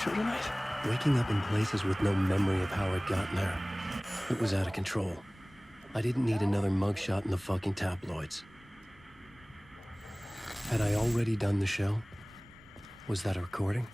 picture tonight? Waking up in places with no memory of how I'd gotten there. It was out of control. I didn't need another mugshot in the fucking tabloids. Had I already done the show? Was that a recording?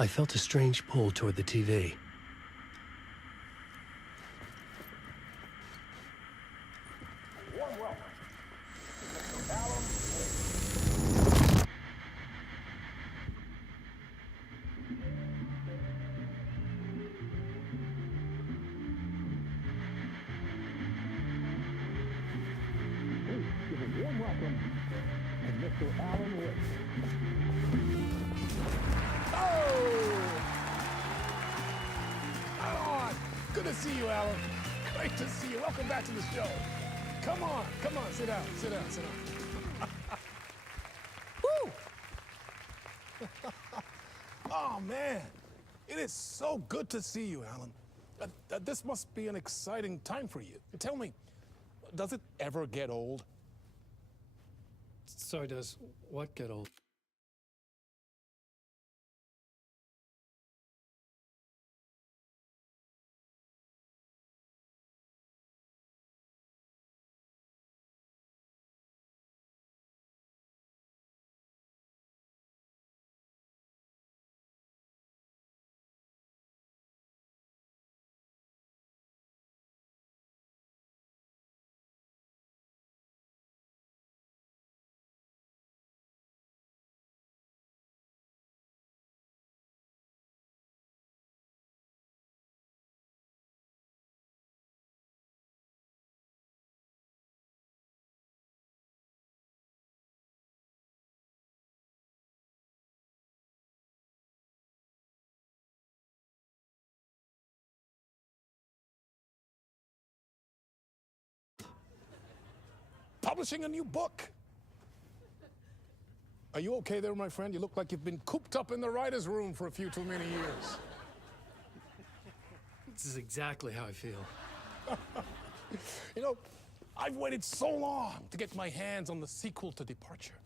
I felt a strange pull toward the TV. Warm welcome to Mr. Alan Wick. Good to see you, Alan. Great to see you. Welcome back to the show. Come on, sit down, sit down. Woo! Oh, man. It is so good to see you, Alan. This must be an exciting time for you. Tell me, does it ever get old? Sorry, does what get old? Publishing a new book. Are you okay there, my friend? You look like you've been cooped up in the writer's room for a few too many years. This is exactly how I feel. You know, I've waited so long to get my hands on the sequel to Departure.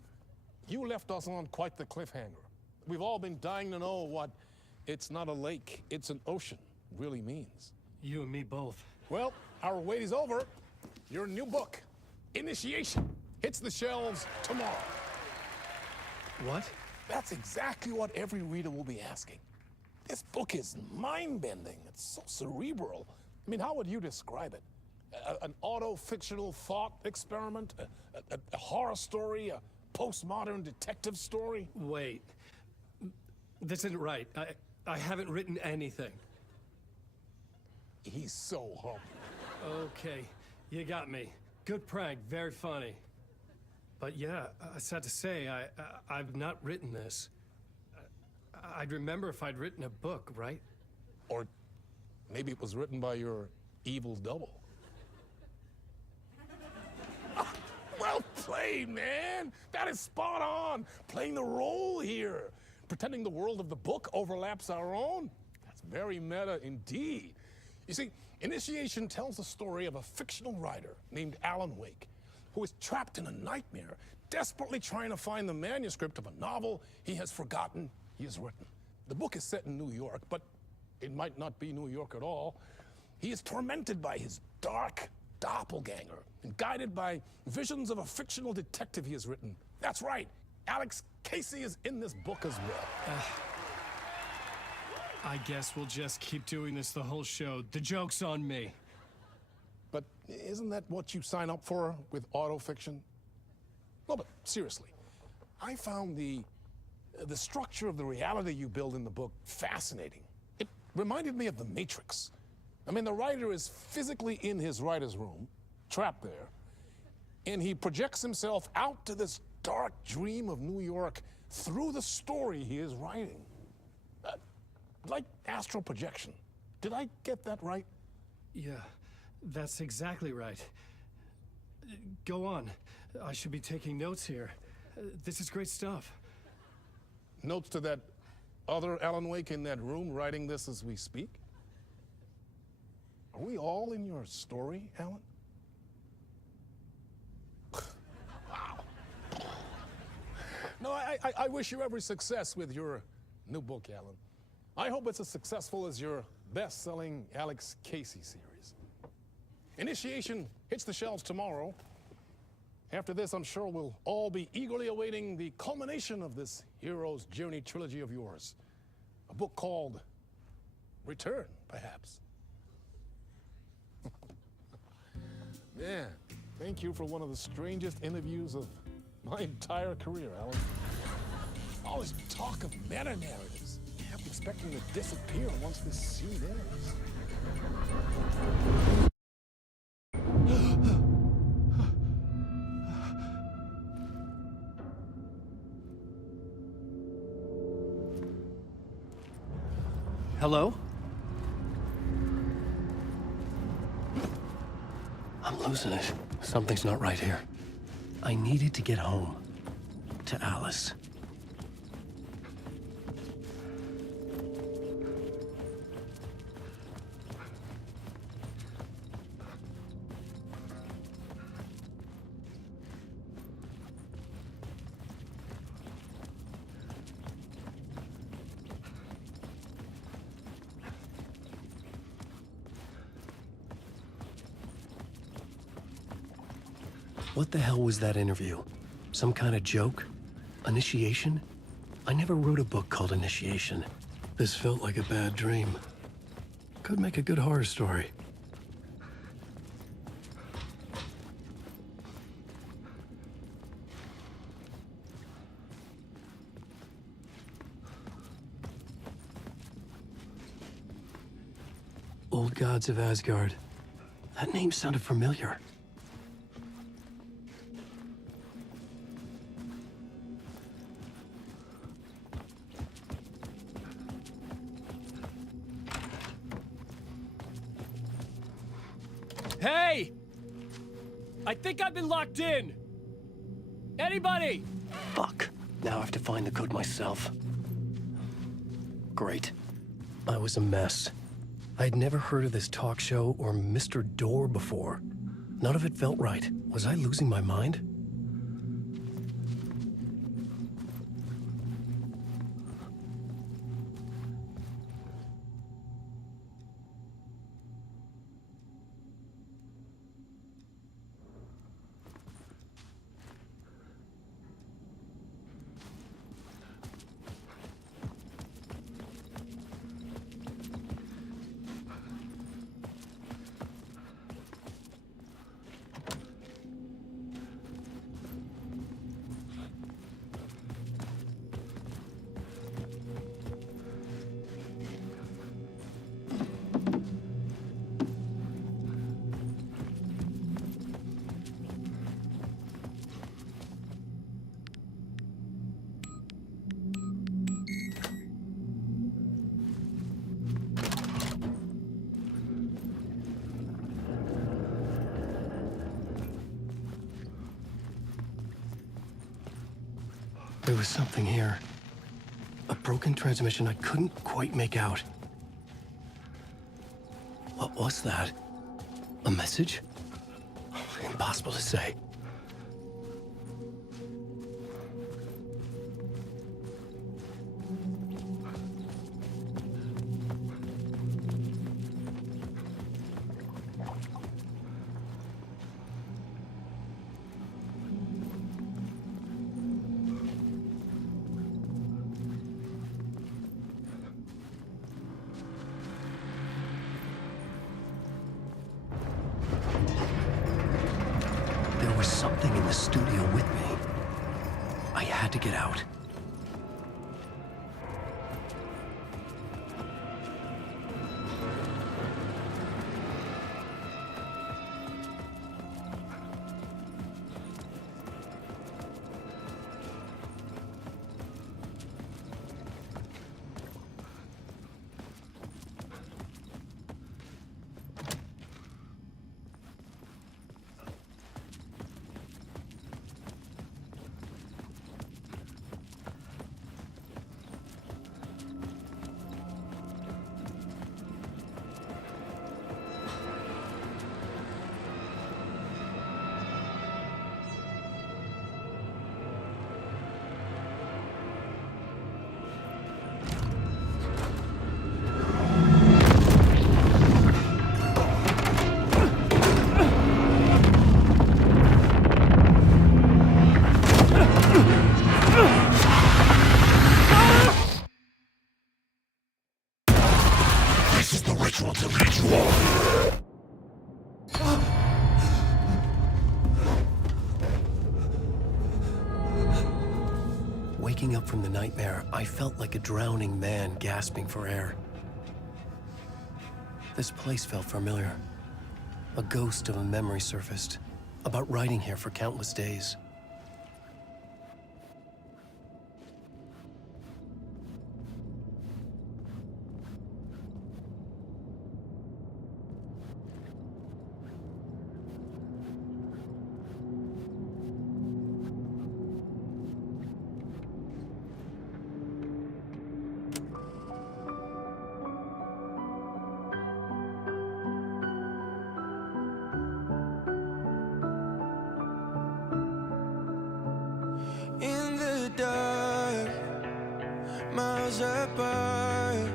You left us on quite the cliffhanger. We've all been dying to know what "it's not a lake, it's an ocean" really means. You and me both. Well, our wait is over. Your new book, Initiation, hits the shelves tomorrow. What? That's exactly what every reader will be asking. This book is mind-bending. It's so cerebral. I mean, how would you describe it? An auto-fictional thought experiment? A horror story? A postmodern detective story? Wait. This isn't right. I haven't written anything. He's so humble. Okay, you got me. Good prank, very funny. But yeah, sad to say, I've not written this. I'd remember if I'd written a book, right? Or maybe it was written by your evil double. Well played, man. That is spot on. Playing the role here. Pretending the world of the book overlaps our own. That's very meta indeed. You see, Initiation tells the story of a fictional writer named Alan Wake, who is trapped in a nightmare, desperately trying to find the manuscript of a novel he has forgotten he has written. The book is set in New York, but it might not be New York at all. He is tormented by his dark doppelganger and guided by visions of a fictional detective he has written. That's right, Alex Casey is in this book as well. I guess we'll just keep doing this the whole show. The joke's on me. But isn't that what you sign up for with autofiction? No, but seriously, I found the structure of the reality you build in the book fascinating. It reminded me of The Matrix. I mean, the writer is physically in his writer's room, trapped there, and he projects himself out to this dark dream of New York through the story he is writing. Like astral projection. Did I get that right? Yeah, that's exactly right. Go on. I should be taking notes here. This is great stuff. Notes to that other Alan Wake in that room writing this as we speak? Are we all in your story, Alan? Wow. No, I wish you every success with your new book, Alan. I hope it's as successful as your best-selling Alex Casey series. Initiation hits the shelves tomorrow. After this, I'm sure we'll all be eagerly awaiting the culmination of this hero's journey trilogy of yours. A book called Return, perhaps. Man, thank you for one of the strangest interviews of my entire career, Alan. All this talk of meta-narratives. I have to expect them to disappear once this scene ends. Hello? I'm losing it. Something's not right here. I needed to get home. To Alice. What the hell was that interview? Some kind of joke? Initiation? I never wrote a book called Initiation. This felt like a bad dream. Could make a good horror story. Old Gods of Asgard. That name sounded familiar. Hey! I think I've been locked in! Anybody? Fuck. Now I have to find the code myself. Great. I was a mess. I'd never heard of this talk show or Mr. Door before. None of it felt right. Was I losing my mind? There was something here. A broken transmission I couldn't quite make out. What was that? A message? Impossible to say. There was something in the studio with me. I had to get out. ritual to make you all. Waking up from the nightmare, I felt like a drowning man gasping for air. This place felt familiar. A ghost of a memory surfaced, about riding here for countless days. In the dark, miles apart,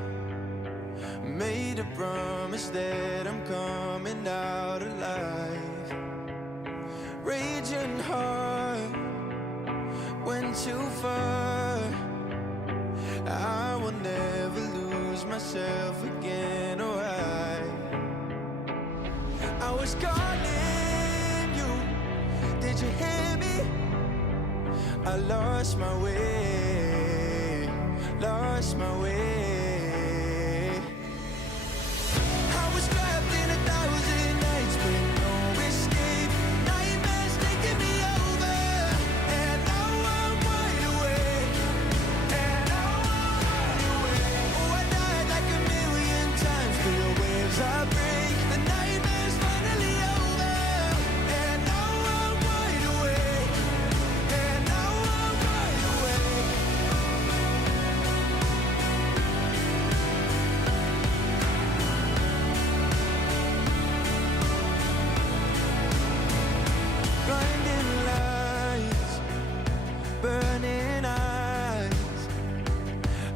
made a promise that I'm coming out alive. Raging heart, went too far. I will never lose myself again, or I was calling you, did you hear me? I lost my way, lost my way. I was trapped in 1,000 nights with no escape. Nightmares taking me over, and now I'm wide awake. And now I'm wide awake. Oh, I died like 1,000,000 times through the waves I break. The nightmare's finally over, and now I'm wide awake. And now I'm wide awake. Blinding lights, burning eyes.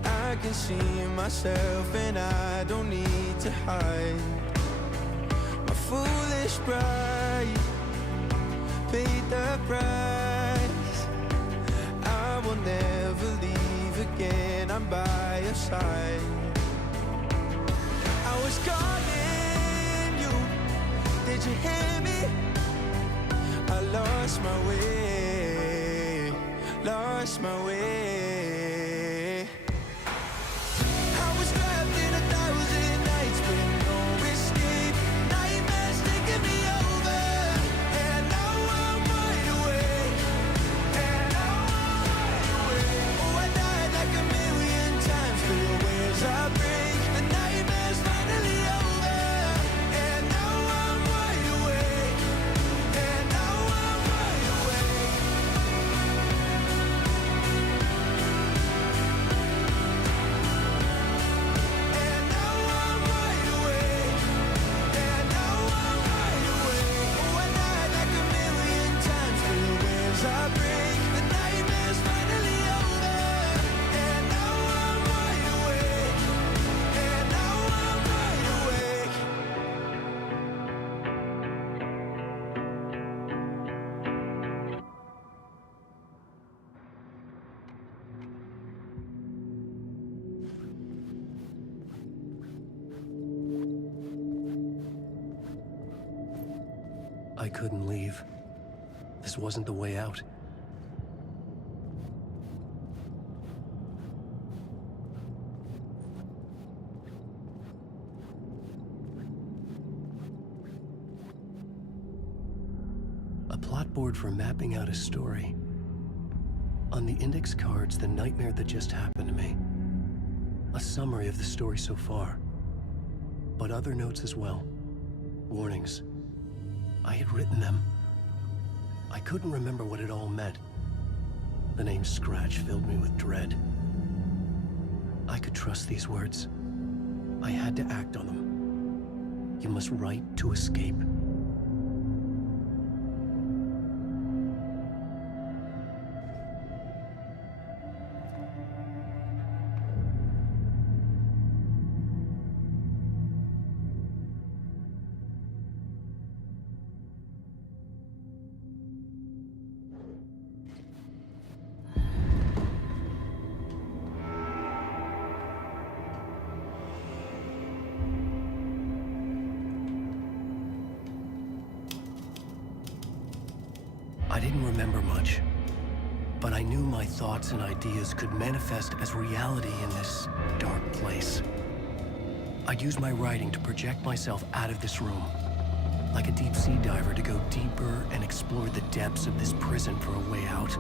I can see myself and I don't need to hide. My foolish pride paid the price. I will never leave again, I'm by your side. I was calling you, did you hear me? I lost my way, lost my way. I was trapped in 1,000 nights with no escape. Nightmares taking me over, and now I'm wide awake. And now I'm wide awake. Oh, I died like 1,000,000 times through the waves I break. The nightmare's finally over, and now I'm wide awake. And now I'm wide awake. And now I'm wide awake. And now I'm wide awake. Oh, I died like 1,000,000 times through the waves I break. The nightmare's finally over, and now I'm wide awake. And now I'm wide awake. I couldn't leave. This wasn't the way out. A plot board for mapping out a story. On the index cards, the nightmare that just happened to me. A summary of the story so far. But other notes as well. Warnings. I had written them. I couldn't remember what it all meant. The name Scratch filled me with dread. I could trust these words. I had to act on them. You must write to escape. didn't remember much, but I knew my thoughts and ideas could manifest as reality in this dark place. I'd use my writing to project myself out of this room, like a deep sea diver to go deeper and explore the depths of this prison for a way out.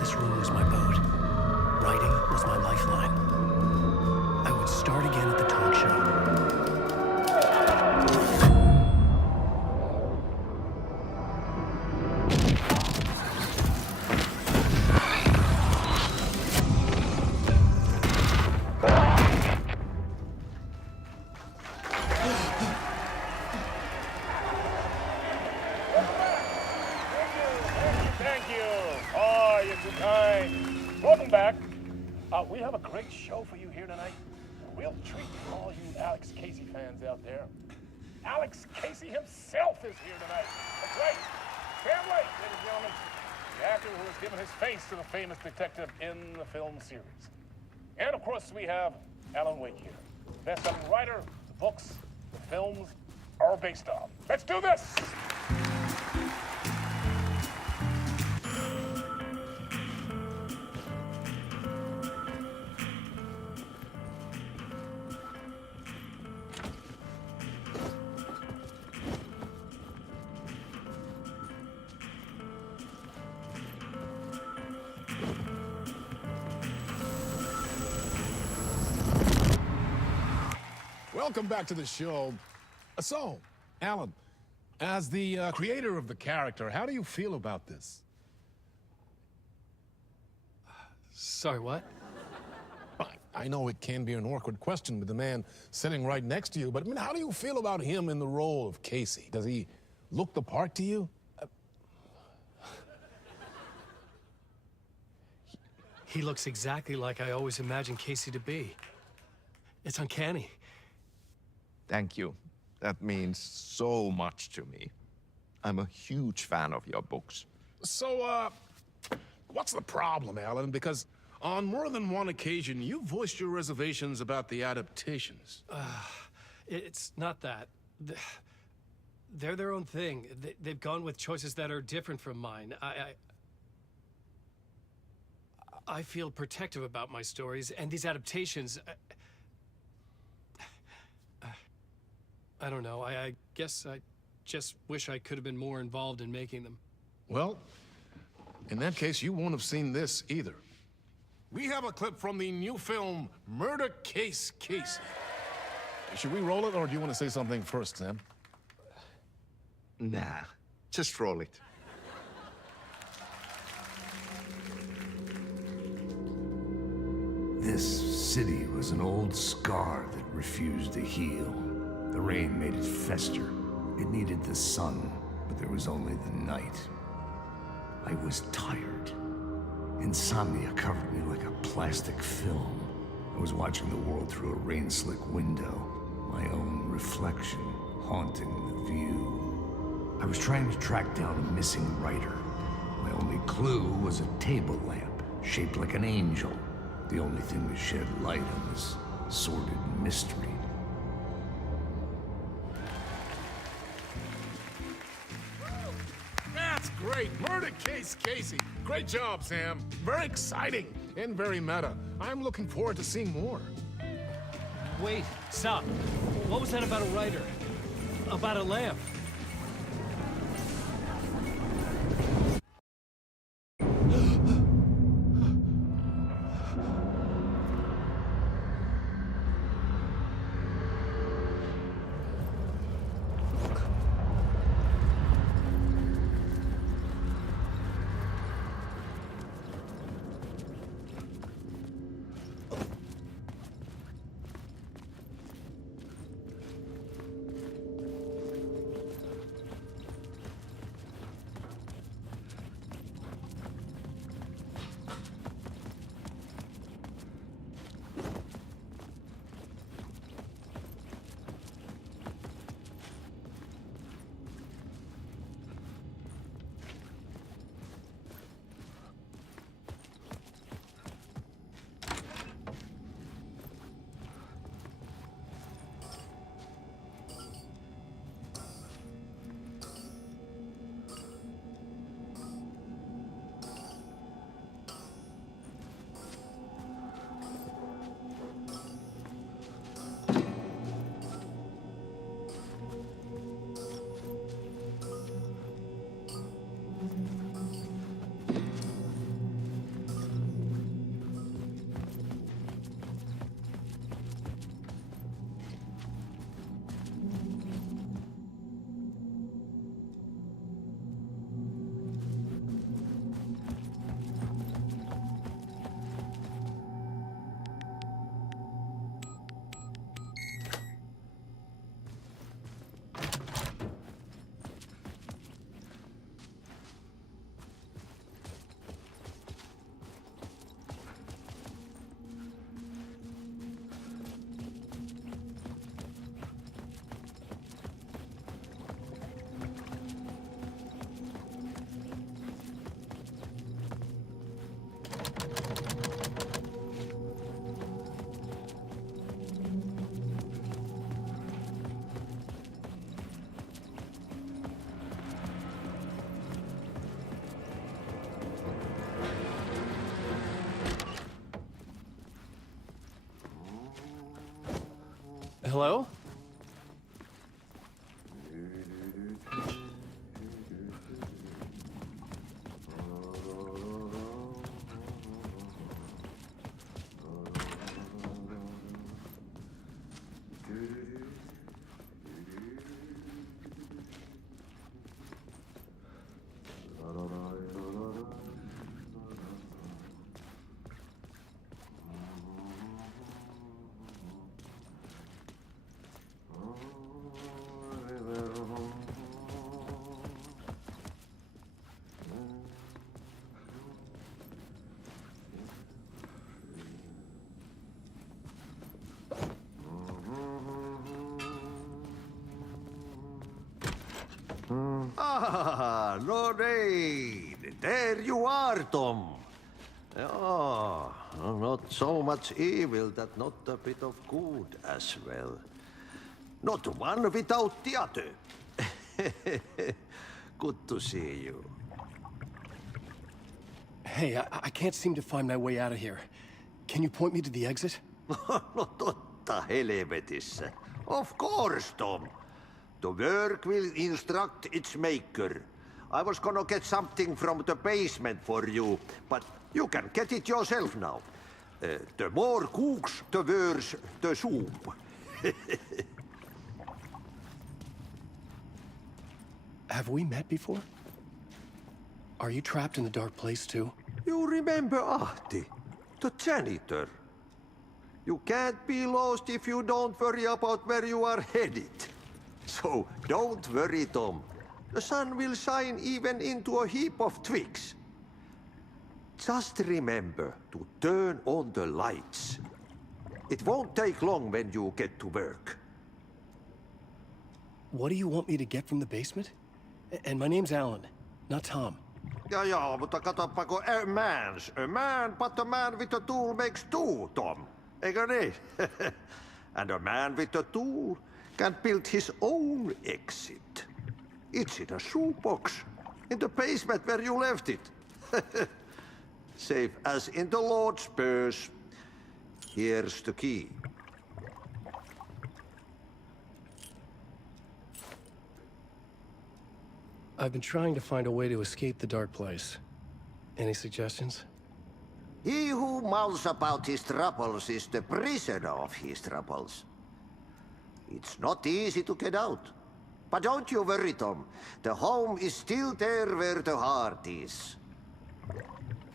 This room was my boat. Writing was my lifeline. I would start again at the talk show. Thank you. Oh, you're too kind. Welcome back. We have a great show for you here tonight. A real treat for all you Alex Casey fans out there. Alex Casey himself is here tonight. That's right. Sam Lake, ladies and gentlemen, the actor who has given his face to the famous detective in the film series. And of course, we have Alan Wake here. Best-selling writer, the books, the films are based on. Let's do this! Welcome back to the show. So, Alan, as the creator of the character, how do you feel about this? Sorry, what? I know it can be an awkward question with the man sitting right next to you, but I mean, how do you feel about him in the role of Casey? Does he look the part to you? He looks exactly like I always imagined Casey to be. It's uncanny. Thank you. That means so much to me. I'm a huge fan of your books. So, what's the problem, Alan? Because on more than one occasion, you voiced your reservations about the adaptations. It's not that. They're their own thing. They've gone with choices that are different from mine. I feel protective about my stories, and these adaptations... I don't know. I guess I just wish I could have been more involved in making them. Well, in that case, you won't have seen this either. We have a clip from the new film, Murder Case Casey. Should we roll it, or do you want to say something first, Sam? Nah, just roll it. This city was an old scar that refused to heal. The rain made it fester. It needed the sun, but there was only the night. I was tired. Insomnia covered me like a plastic film. I was watching the world through a rain-slick window, my own reflection haunting the view. I was trying to track down a missing writer. My only clue was a table lamp, shaped like an angel. The only thing to shed light on this sordid mystery. That's great. Murder Case Casey. Great job, Sam. Very exciting and very meta. I'm looking forward to seeing more. Wait, stop. What was that about a writer? About a lamp? Hello? Ah, Lorraine! There you are, Tom. Oh, not so much evil that not a bit of good as well. Not one without the other. Good to see you. Hey, I can't seem to find my way out of here. Can you point me to the exit? No totta helvetissä. Of course, Tom. The work will instruct its maker. I was gonna get something from the basement for you, but you can get it yourself now. The more cooks, the worse the soup. Have we met before? Are you trapped in the dark place too? You remember Ahti, the janitor. You can't be lost if you don't worry about where you are headed. So don't worry, Tom. The sun will shine even into a heap of twigs. Just remember to turn on the lights. It won't take long when you get to work. What do you want me to get from the basement? And my name's Alan, not Tom. Ja, mutta katoppa kun a man, but a man with a tool makes two, Tom. Eikö niin? And a man with a tool can build his own exit. It's in a shoebox, in the basement where you left it. Safe as in the Lord's purse. Here's the key. I've been trying to find a way to escape the dark place. Any suggestions? He who mouths about his troubles is the prisoner of his troubles. It's not easy to get out. But don't you worry, Tom. The home is still there where the heart is.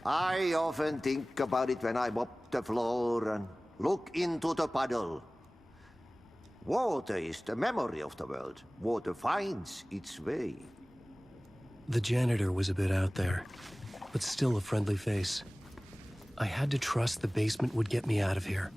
I often think about it when I mop the floor and look into the puddle. Water is the memory of the world. Water finds its way. The janitor was a bit out there, but still a friendly face. I had to trust the basement would get me out of here.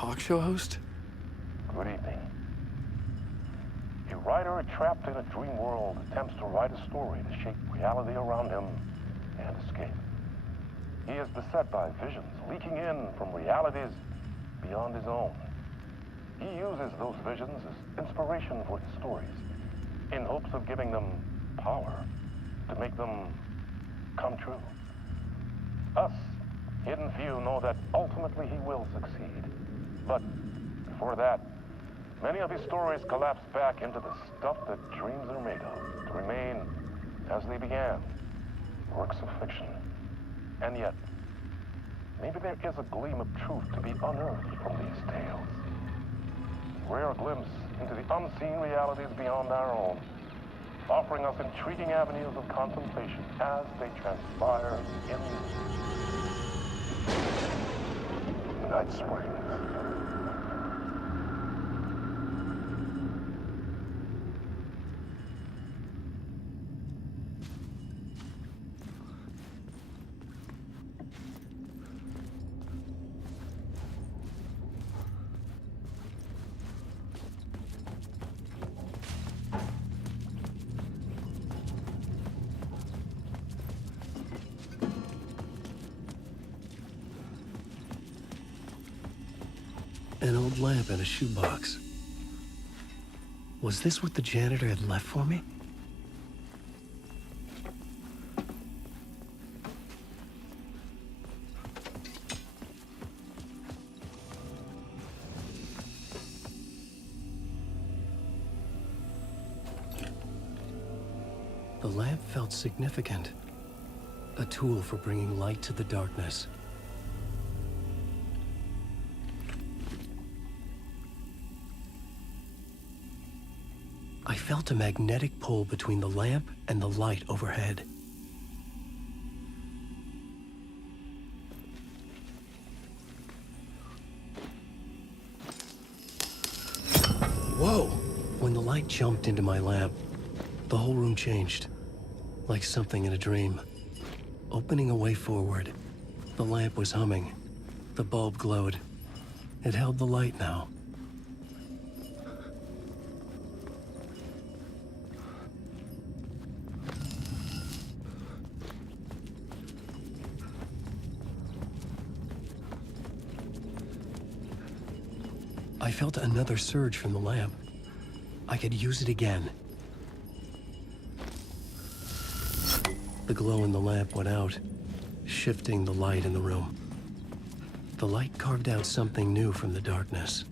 talk show host? Good evening. A writer trapped in a dream world attempts to write a story to shape reality around him and escape. He is beset by visions leaking in from realities beyond his own. He uses those visions as inspiration for his stories, in hopes of giving them power to make them come true. Us, hidden few, know that ultimately he will succeed. But before that, many of his stories collapse back into the stuff that dreams are made of, to remain as they began, works of fiction. And yet, maybe there is a gleam of truth to be unearthed from these tales. A rare glimpse into the unseen realities beyond our own, offering us intriguing avenues of contemplation as they transpire in Night Springs. An old lamp in a shoebox. Was this what the janitor had left for me? The lamp felt significant. A tool for bringing light to the darkness. I felt a magnetic pull between the lamp and the light overhead. Whoa! When the light jumped into my lamp, the whole room changed, like something in a dream. Opening a way forward, the lamp was humming. The bulb glowed. It held the light now. I felt another surge from the lamp. I could use it again. The glow in the lamp went out, shifting the light in the room. The light carved out something new from the darkness.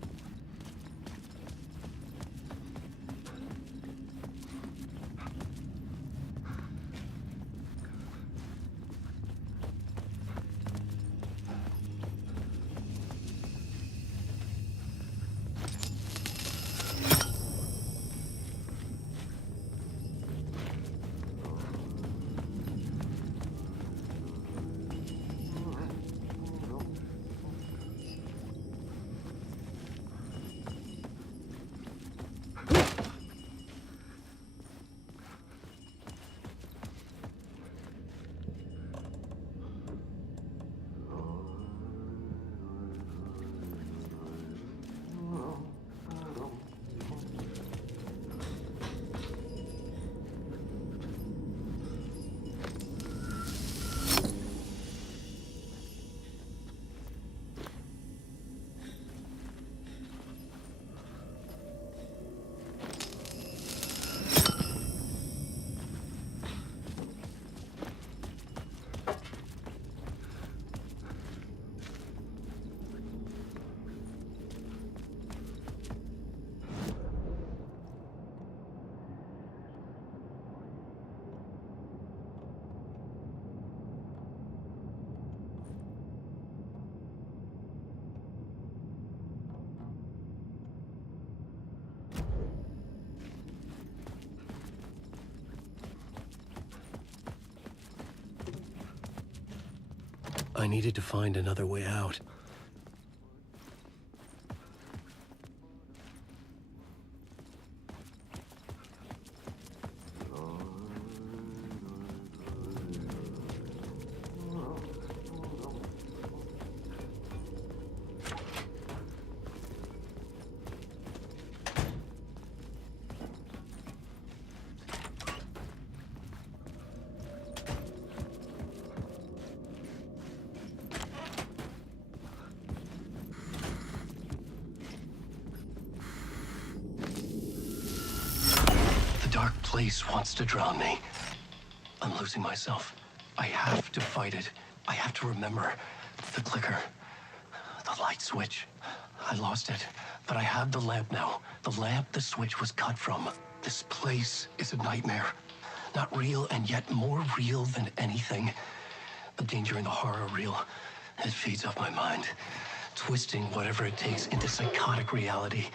I needed to find another way out. place wants to drown me. I'm losing myself. I have to fight it. I have to remember. The clicker. The light switch. I lost it. But I have the lamp now. The lamp the switch was cut from. This place is a nightmare. Not real, and yet more real than anything. The danger in the horror reel. It feeds off my mind. Twisting whatever it takes into psychotic reality.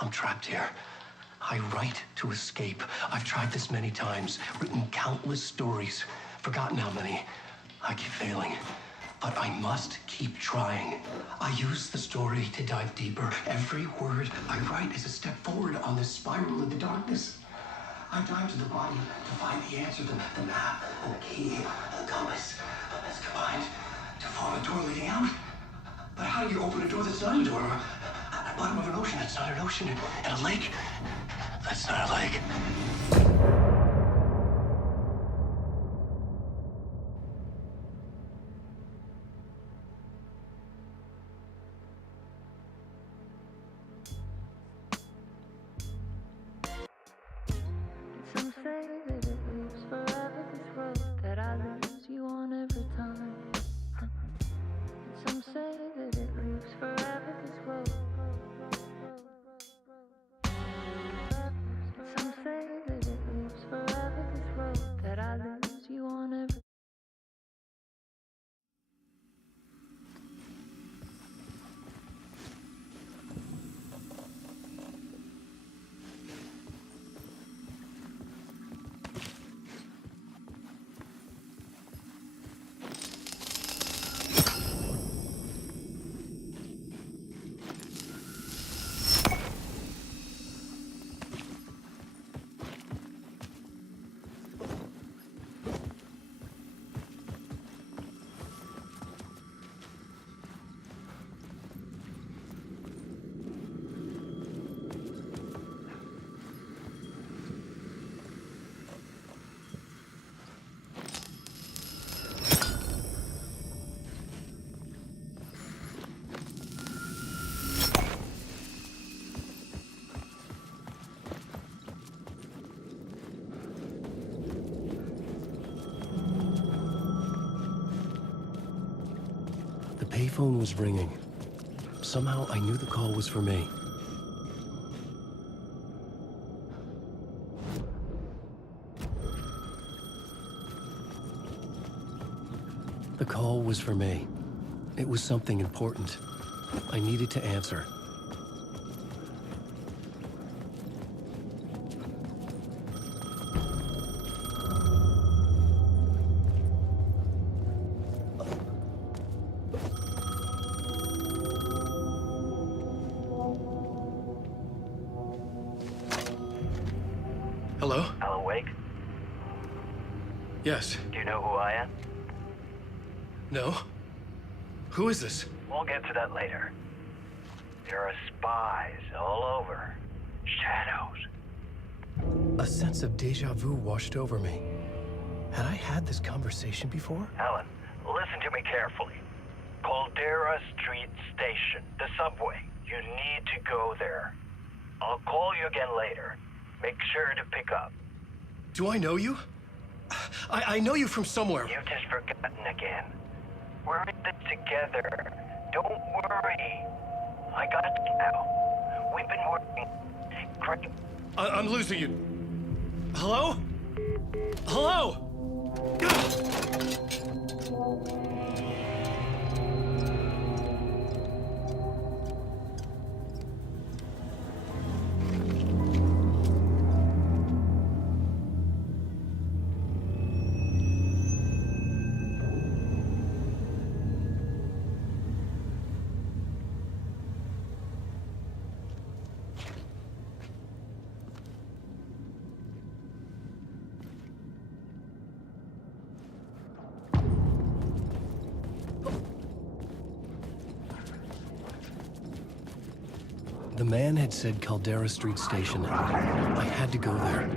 I'm trapped here. I write to escape. I've tried this many times, written countless stories, forgotten how many. I keep failing, but I must keep trying. I use the story to dive deeper. Every word I write is a step forward on this spiral in the darkness. I dive to the body to find the answer, the map, and the key, and the compass. It's combined to form a door leading out. But how do you open a door that's not a door? At the bottom of an ocean that's not an ocean, and a lake that's not a lake. Some say that it lives forever, this road that I lose you on every time. And some say that it lives forever, this road. And some say that it lives forever, this road that I lose you on every. The payphone was ringing. Somehow I knew the call was for me. The call was for me. It was something important. I needed to answer. Hello? Alan Wake? Yes. Do you know who I am? No? Who is this? We'll get to that later. There are spies all over. Shadows. A sense of deja vu washed over me. Had I had this conversation before? Alan, listen to me carefully. Caldera Street Station, the subway. You need to go there. I'll call you again later. Make sure to pick up. Do I know you? I know you from somewhere. You've just forgotten again. We're in this together. Don't worry. I got you now. We've been working. Great. I'm losing you. Hello? Hello? The man had said Caldera Street Station. I had to go there.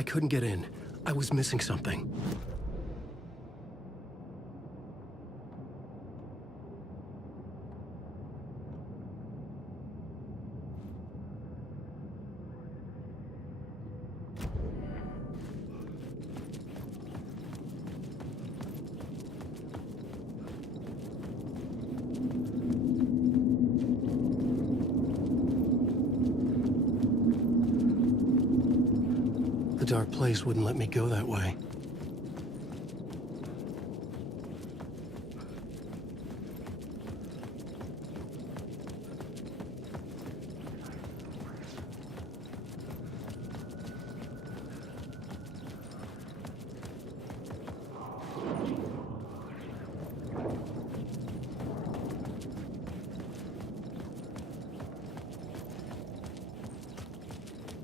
I couldn't get in. I was missing something. The dark place wouldn't let me go that way.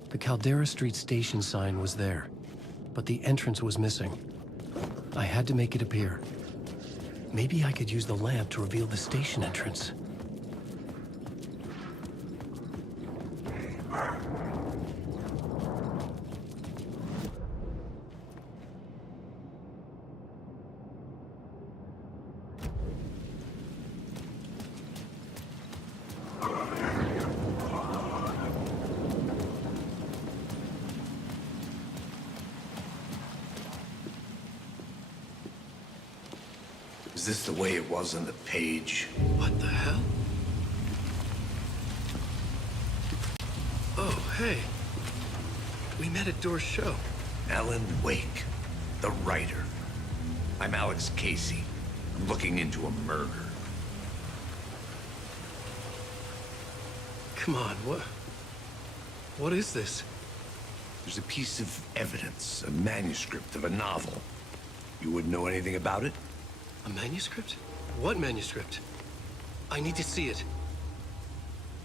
The Caldera Street station sign was there, but the entrance was missing. I had to make it appear. Maybe I could use the lamp to reveal the station entrance. Is this the way it was on the page? What the hell? Oh, hey. We met at Door's show. Alan Wake, the writer. I'm Alex Casey. I'm looking into a murder. Come on, what is this? There's a piece of evidence, a manuscript of a novel. You wouldn't know anything about it? A manuscript? What manuscript? I need to see it.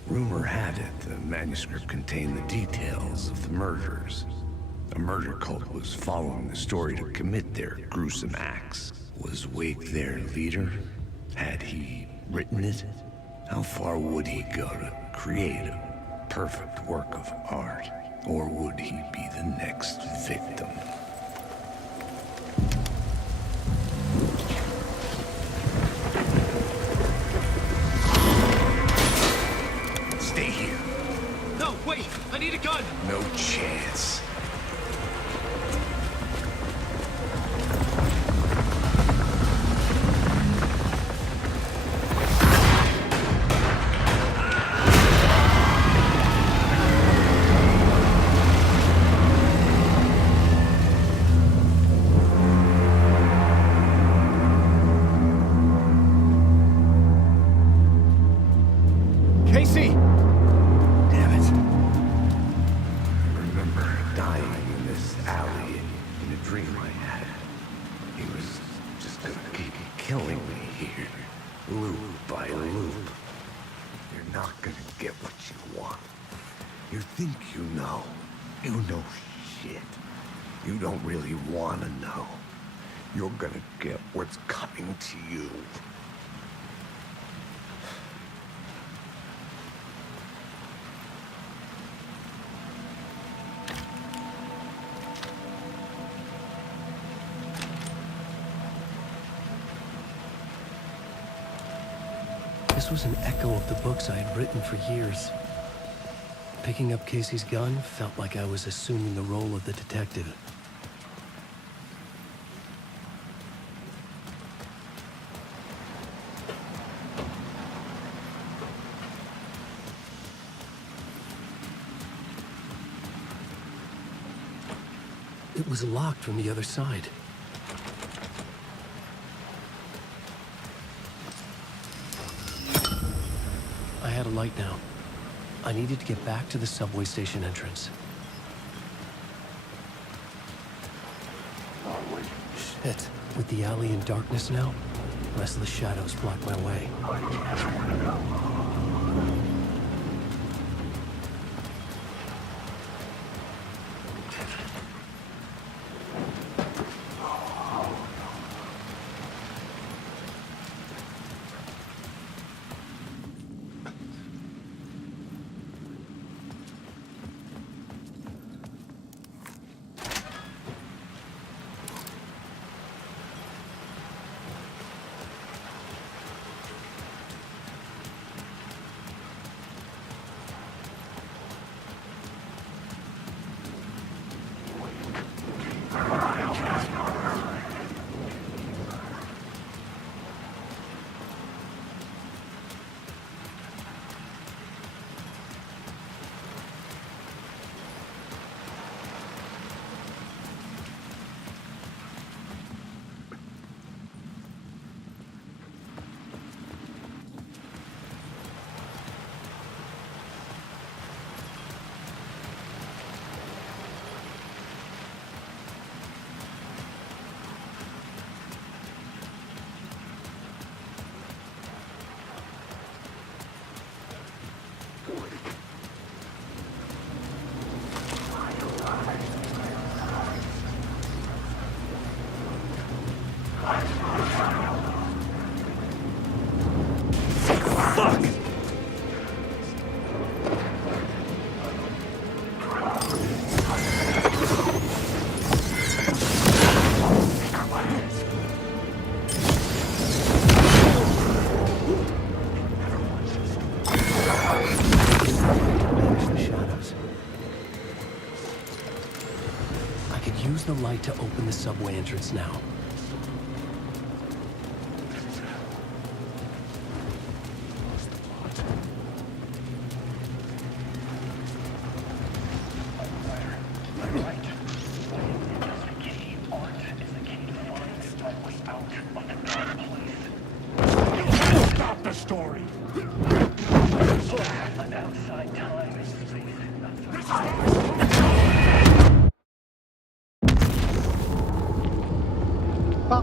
Rumor had it the manuscript contained the details of the murders. A murder cult was following the story to commit their gruesome acts. Was Wake their leader? Had he written it? How far would he go to create a perfect work of art? Or would he be the next victim? Stay here. No, wait! I need a gun! No chance. Casey! Damn it. I remember dying in this alley in a dream I had. He was just gonna keep killing me here, loop by loop. You're not gonna get what you want. You think you know. You know shit. You don't really want to know. You're gonna get what's coming to you. This was an echo of the books I had written for years. Picking up Casey's gun felt like I was assuming the role of the detective. It was locked from the other side. I had a light now. I needed to get back to the subway station entrance. Shit. With the alley in darkness now, restless shadows block my way. light to open the subway entrance now. Stop the story! An outside time and space. The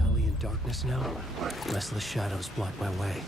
alley in darkness now? Restless shadows block my way.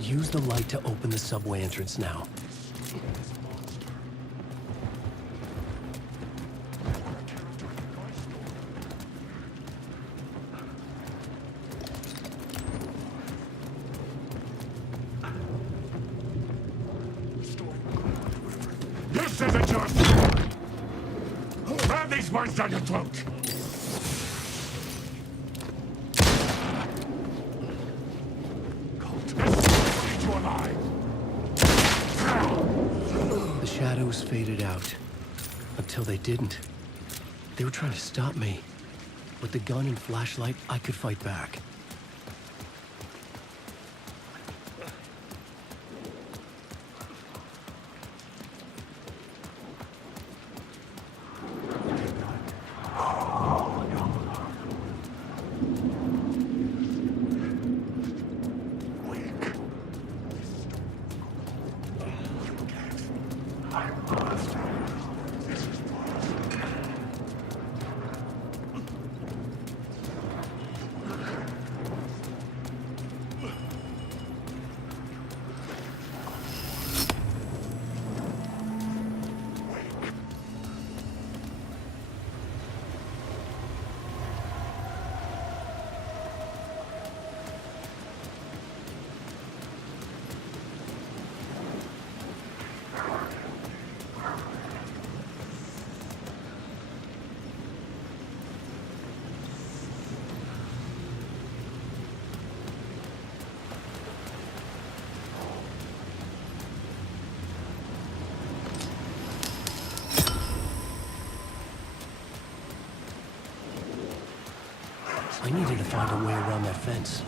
Use the light to open the subway entrance now. This isn't your story! Ram these words down your throat! The shadows faded out. Until they didn't. They were trying to stop me. With the gun and flashlight, I could fight back. I needed to find a way around that fence.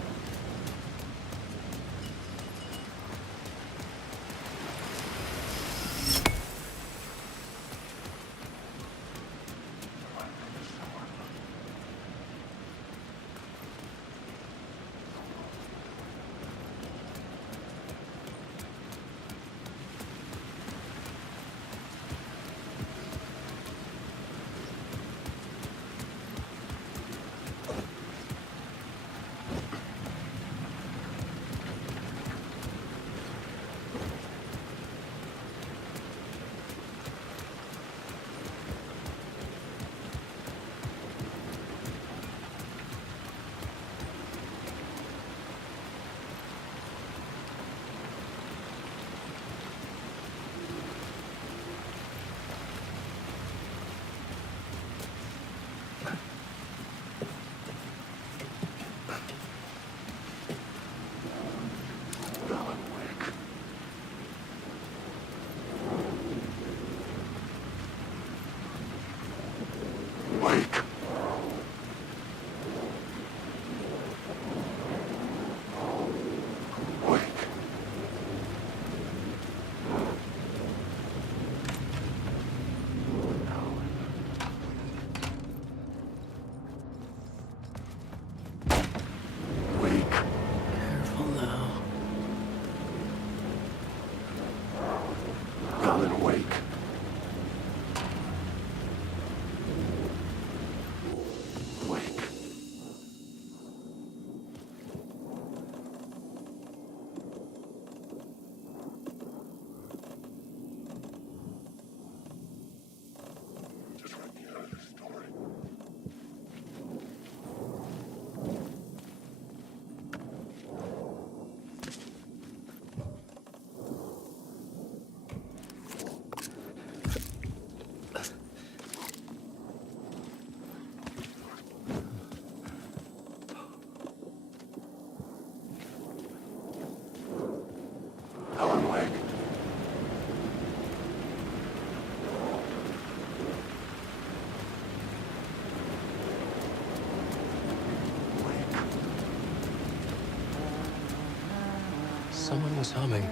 Someone was humming.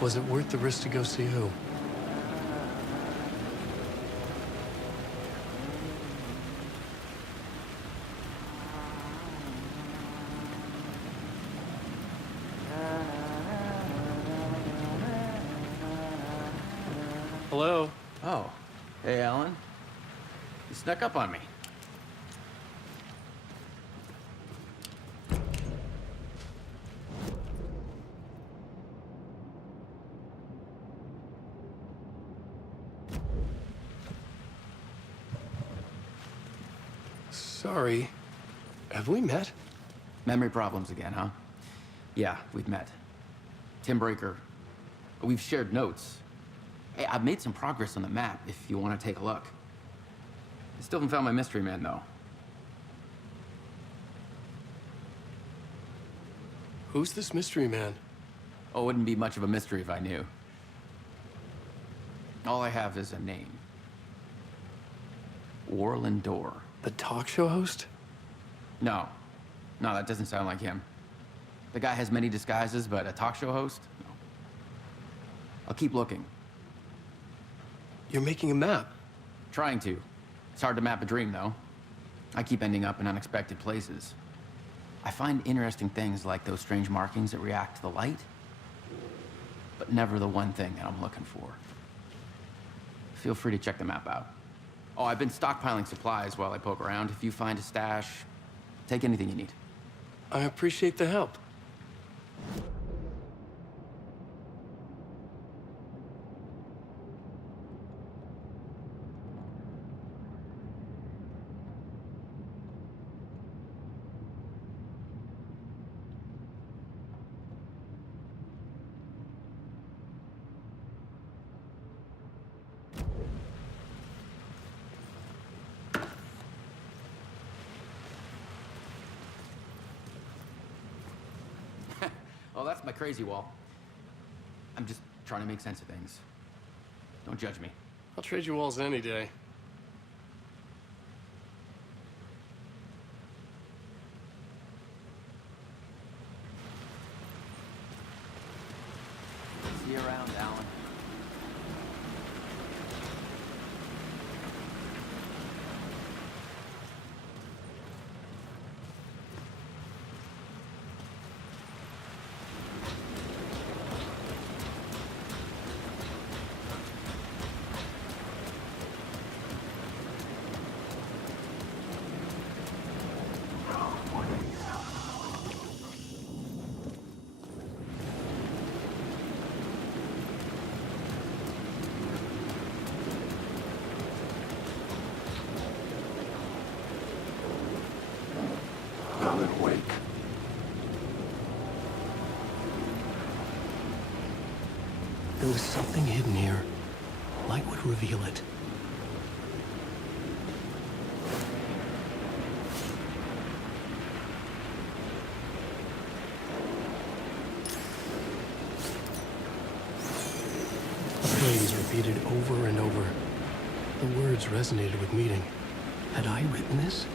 Was it worth the risk to go see who? Hello? Oh, hey, Alan. You snuck up on me. Sorry. Have we met? Memory problems again, huh? Yeah, we've met. Tim Breaker. We've shared notes. Hey, I've made some progress on the map if you want to take a look. I still haven't found my mystery man, though. Who's this mystery man? Oh, it wouldn't be much of a mystery if I knew. All I have is a name. Warland Dorr. The talk show host? No. No, that doesn't sound like him. The guy has many disguises, but a talk show host? No. I'll keep looking. You're making a map. Trying to. It's hard to map a dream, though. I keep ending up in unexpected places. I find interesting things like those strange markings that react to the light, but never the one thing that I'm looking for. Feel free to check the map out. Oh, I've been stockpiling supplies while I poke around. If you find a stash, take anything you need. I appreciate the help. Oh, that's my crazy wall. I'm just trying to make sense of things. Don't judge me. I'll trade you walls any day. See you around, Alan. Alan Wake. There was something hidden here. Light would reveal it. The phrase repeated over and over. The words resonated with meaning. Had I written this?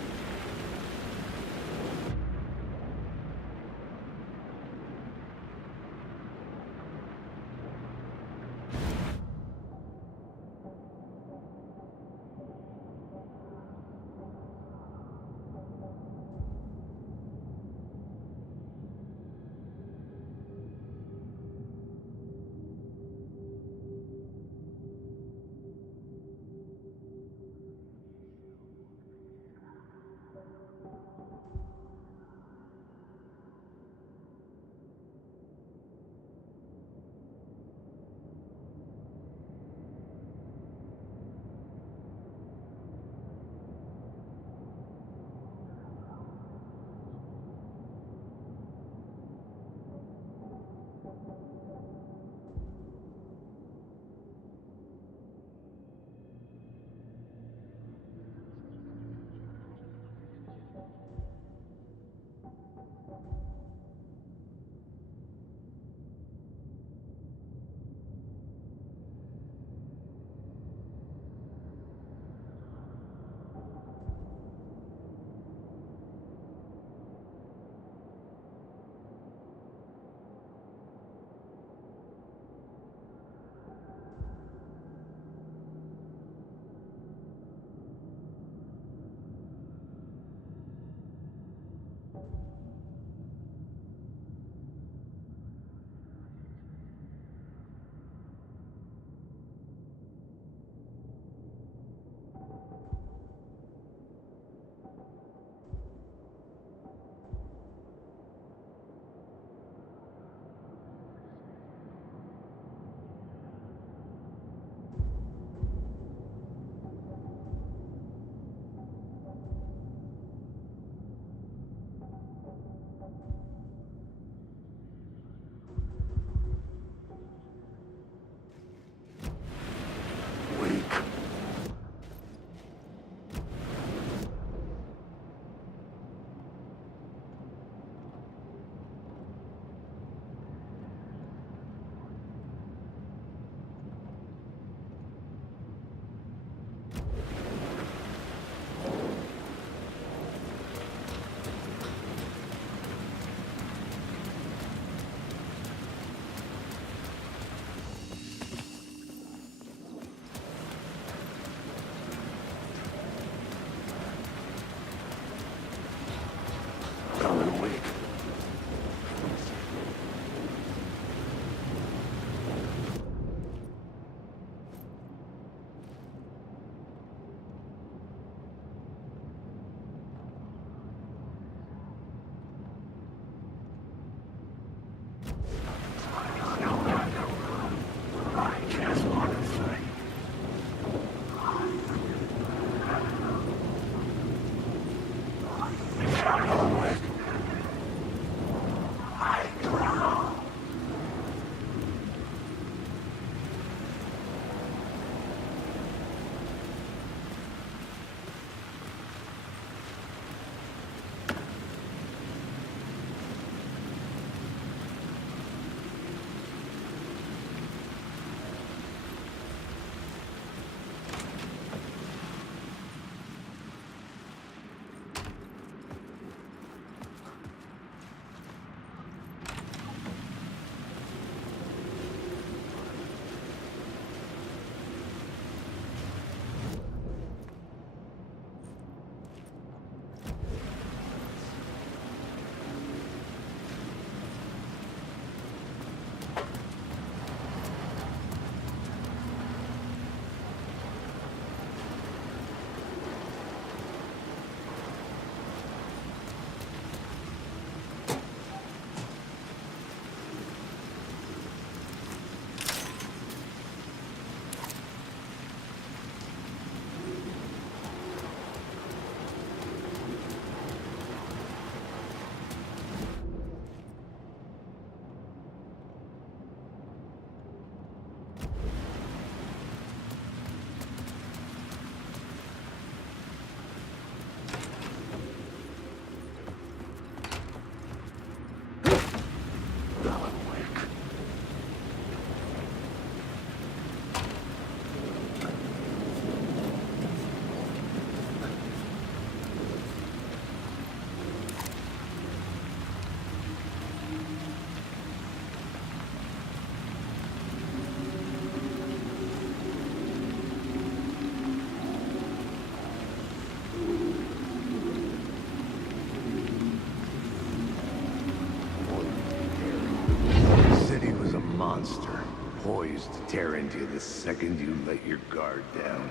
monster, poised to tear into you the second you let your guard down.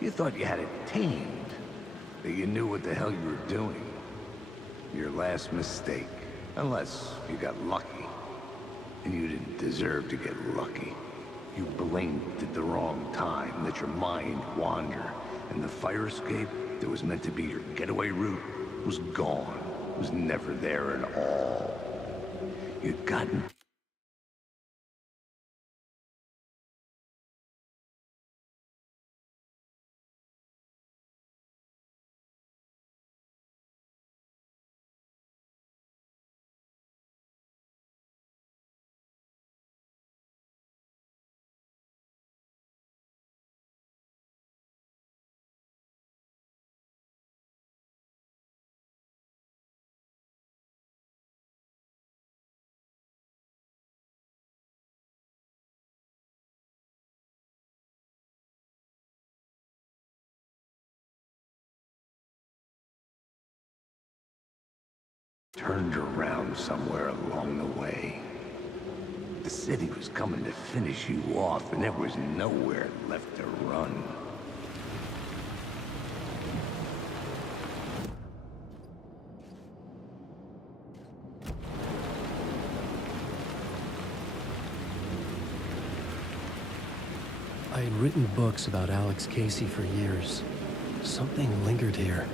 You thought you had it tamed, that you knew what the hell you were doing. Your last mistake, unless you got lucky. And you didn't deserve to get lucky. You blinked at the wrong time, let your mind wander, and the fire escape that was meant to be your getaway route was gone, was never there at all. You'd gotten Turned around somewhere along the way. The city was coming to finish you off, and there was nowhere left to run. I had written books about Alex Casey for years. Something lingered here.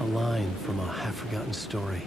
A line from a half-forgotten story.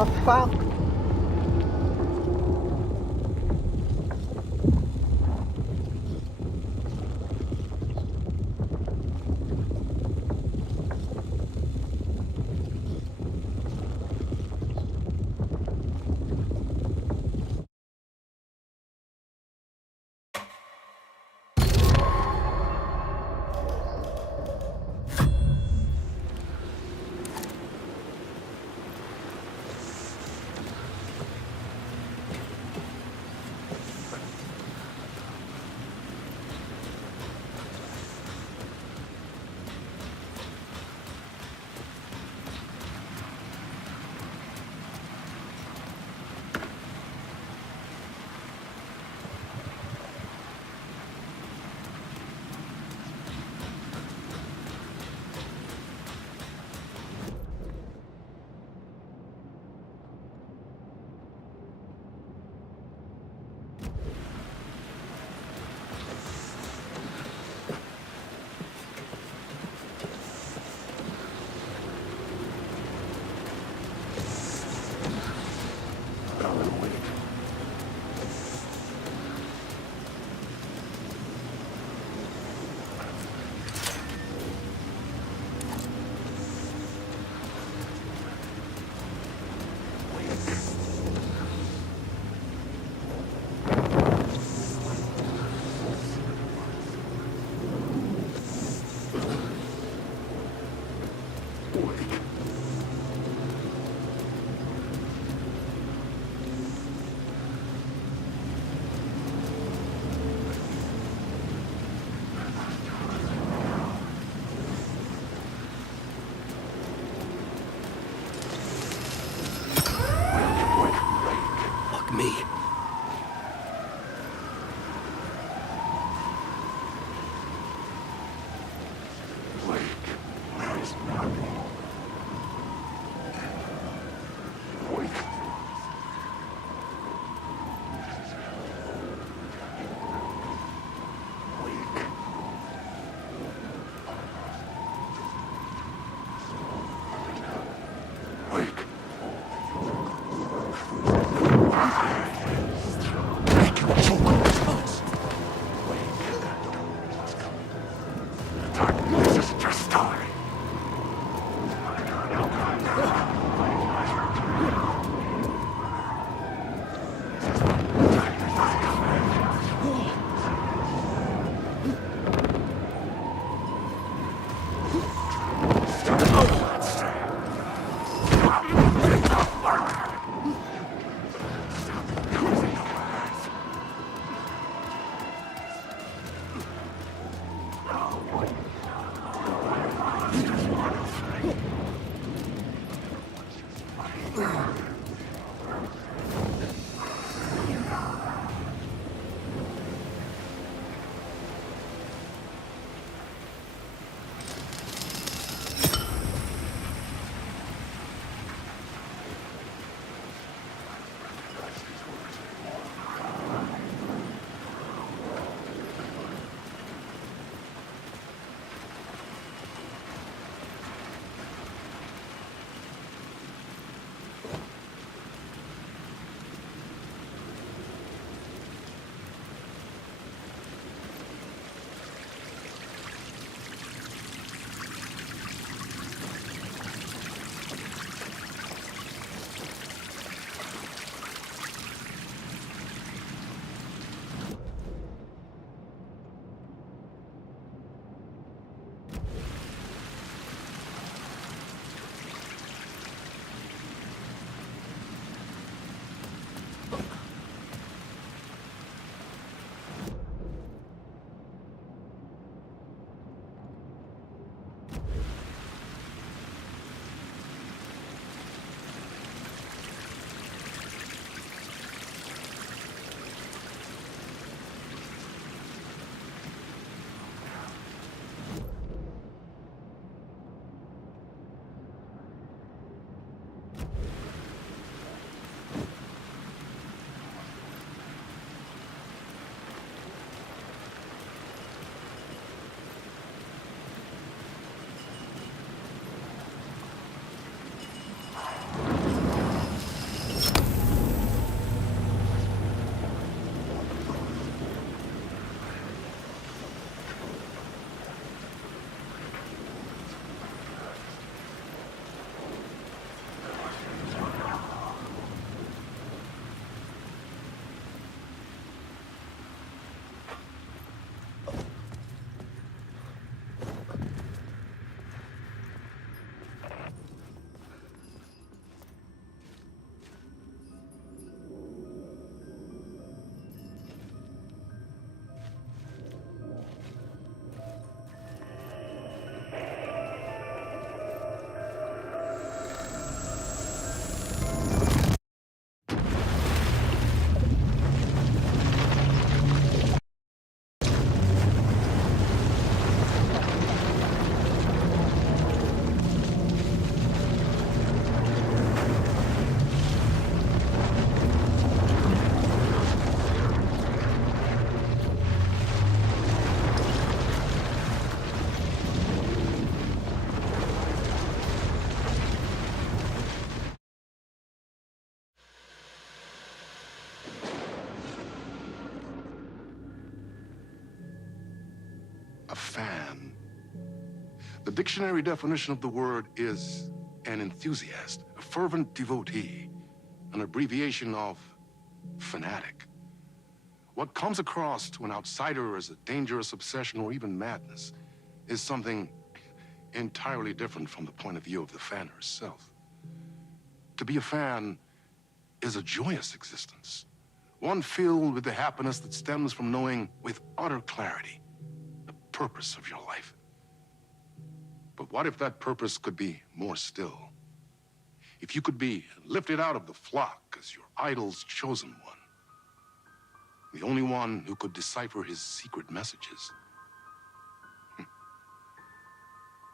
the fuck? a fan. The dictionary definition of the word is an enthusiast, a fervent devotee, an abbreviation of fanatic. What comes across to an outsider as a dangerous obsession or even madness is something entirely different from the point of view of the fan herself. To be a fan is a joyous existence, one filled with the happiness that stems from knowing with utter clarity the purpose of your life. But what if that purpose could be more still? If you could be lifted out of the flock as your idol's chosen one, the only one who could decipher his secret messages.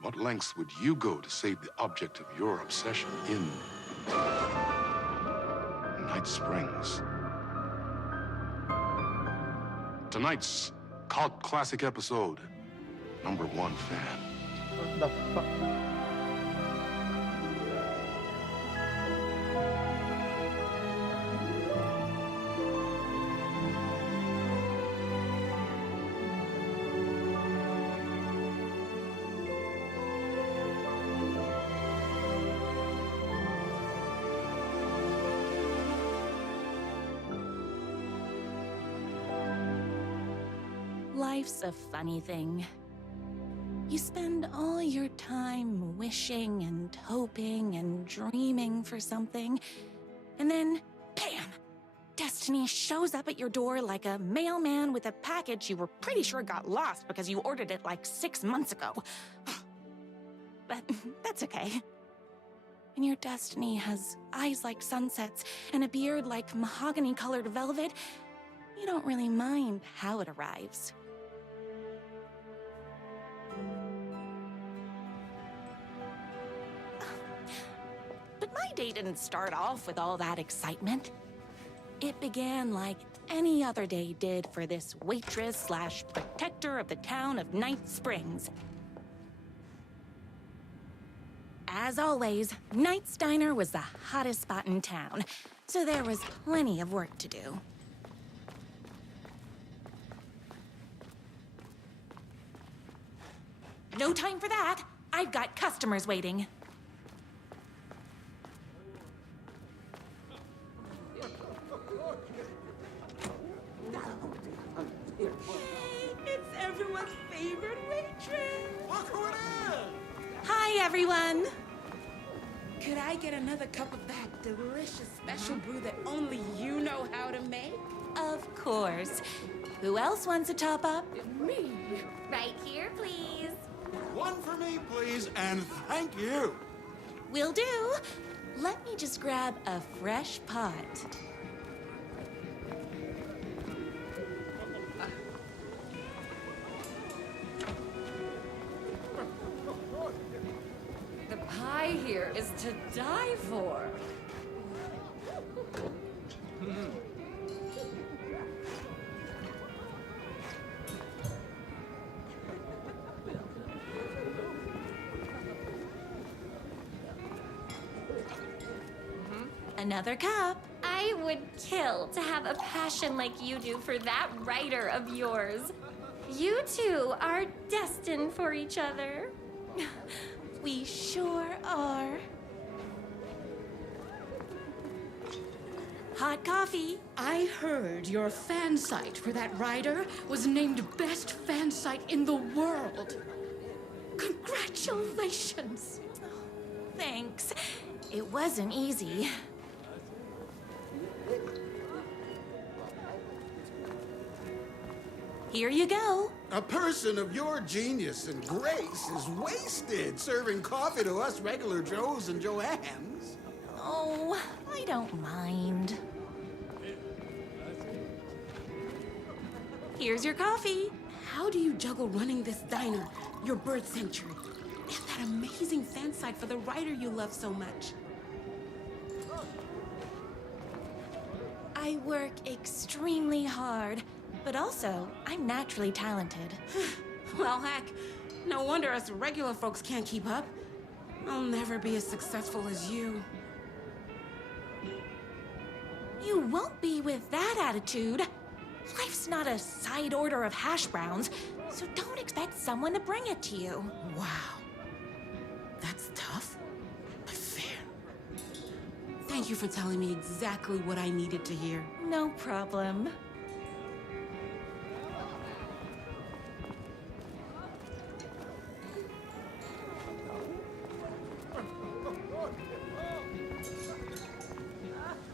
What lengths would you go to save the object of your obsession in Night Springs? Tonight's cult classic episode, #1 fan. What the fuck? Life's a funny thing. You spend all your time wishing and hoping and dreaming for something, and then, bam! Destiny shows up at your door like a mailman with a package you were pretty sure got lost because you ordered it like 6 months ago. But that's okay. When your destiny has eyes like sunsets and a beard like mahogany-colored velvet, you don't really mind how it arrives. But my day didn't start off with all that excitement. It began like any other day did for this waitress/protector of the town of Night Springs. As always, Night's Diner was the hottest spot in town, so there was plenty of work to do. No time for that. I've got customers waiting. Hey, it's everyone's favorite waitress. Look who it is! Hi, everyone. Could I get another cup of that delicious special brew that only you know how to make? Of course. Who else wants a top up? Me. Right here, please. One for me, please, and thank you. Will do. Let me just grab a fresh pot. The pie here is to die for. Another cup. I would kill to have a passion like you do for that writer of yours. You two are destined for each other. We sure are. Hot coffee. I heard your fan site for that writer was named best fan site in the world. Congratulations. Thanks. It wasn't easy. Here you go. A person of your genius and grace is wasted serving coffee to us regular Joes and Joannes. Oh, I don't mind. Here's your coffee. How do you juggle running this diner, your bird sanctuary, and that amazing fan site for the writer you love so much? I work extremely hard, but also I'm naturally talented. Well, heck, no wonder us regular folks can't keep up. I'll never be as successful as you. You won't be with that attitude. Life's not a side order of hash browns, so don't expect someone to bring it to you. Wow. That's tough, but fair. Thank you for telling me exactly what I needed to hear. No problem.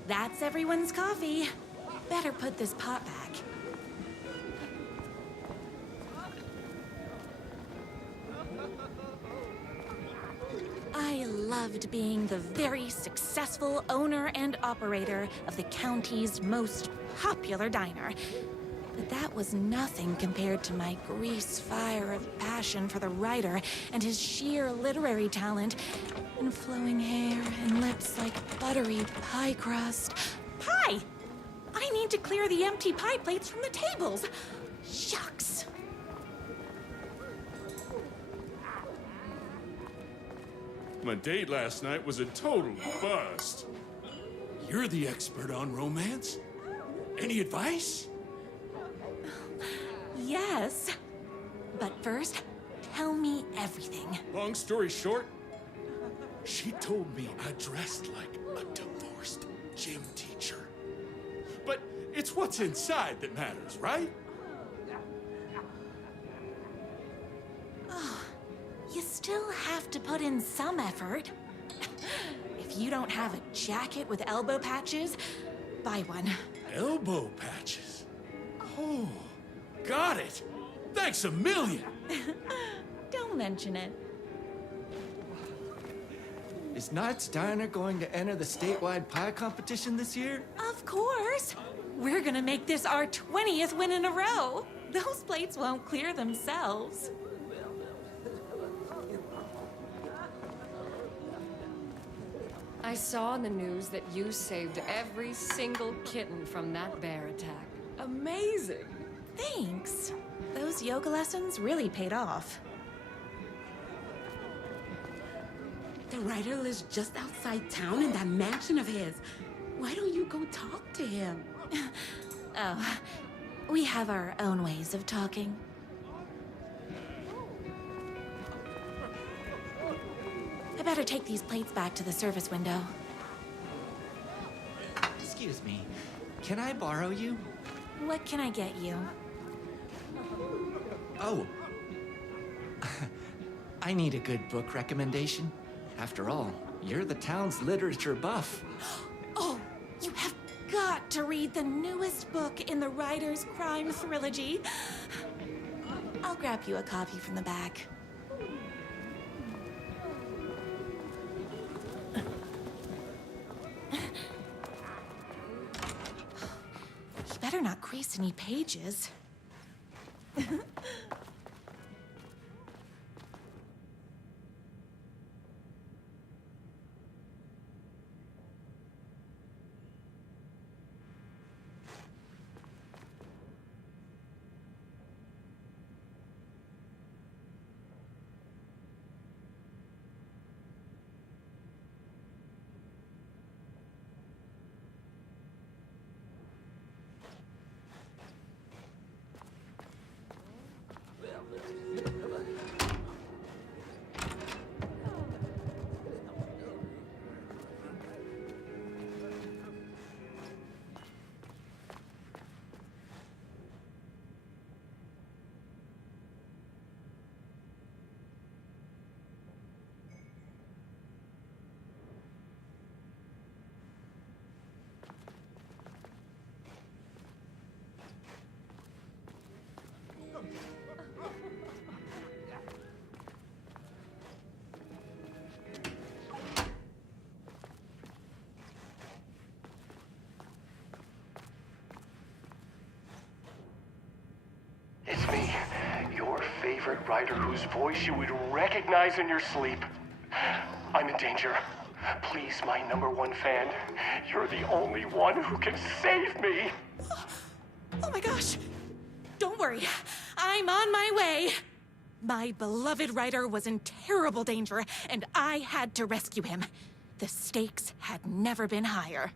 That's everyone's coffee. Better put this pot back. I loved being the very successful owner and operator of the county's most popular diner. But that was nothing compared to my grease fire of passion for the writer and his sheer literary talent and flowing hair and lips like buttery pie crust. Pie! I need to clear the empty pie plates from the tables. Shucks. My date last night was a total bust. You're the expert on romance. Any advice? Yes. But first, tell me everything. Long story short, She told me I dressed like a divorced gym teacher. but it's what's inside that matters, right? Oh, you still have to put in some effort. If you don't have a jacket with elbow patches, buy one. Elbow patches? Oh, got it. Thanks a million. Don't mention it. Is Knight's Diner going to enter the statewide pie competition this year? Of course. We're gonna make this our 20th win in a row. Those plates won't clear themselves. I saw in the news that you saved every single kitten from that bear attack. Amazing! Thanks. Those yoga lessons really paid off. The writer lives just outside town in that mansion of his. Why don't you go talk to him? Oh, we have our own ways of talking. I better take these plates back to the service window. Excuse me, can I borrow you? What can I get you? Oh. I need a good book recommendation. After all, you're the town's literature buff. Oh, you have got to read the newest book in the writer's crime trilogy. I'll grab you a copy from the back. You better not crease any pages. It's me, your favorite writer whose voice you would recognize in your sleep. I'm in danger. Please, my #1 fan, you're the only one who can save me. Oh my gosh! Don't worry, I'm on my way. My beloved writer was in terrible danger, and I had to rescue him. The stakes had never been higher.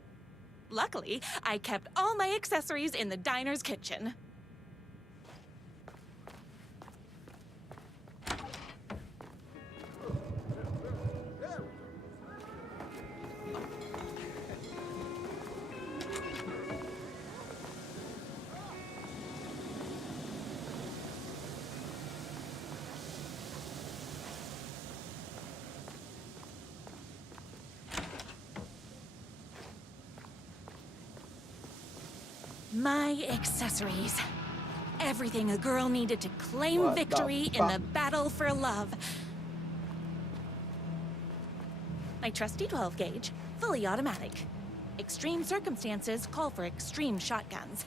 Luckily, I kept all my accessories in the diner's kitchen. My accessories. Everything a girl needed to claim victory in the battle for love. My trusty 12 gauge, fully automatic. Extreme circumstances call for extreme shotguns.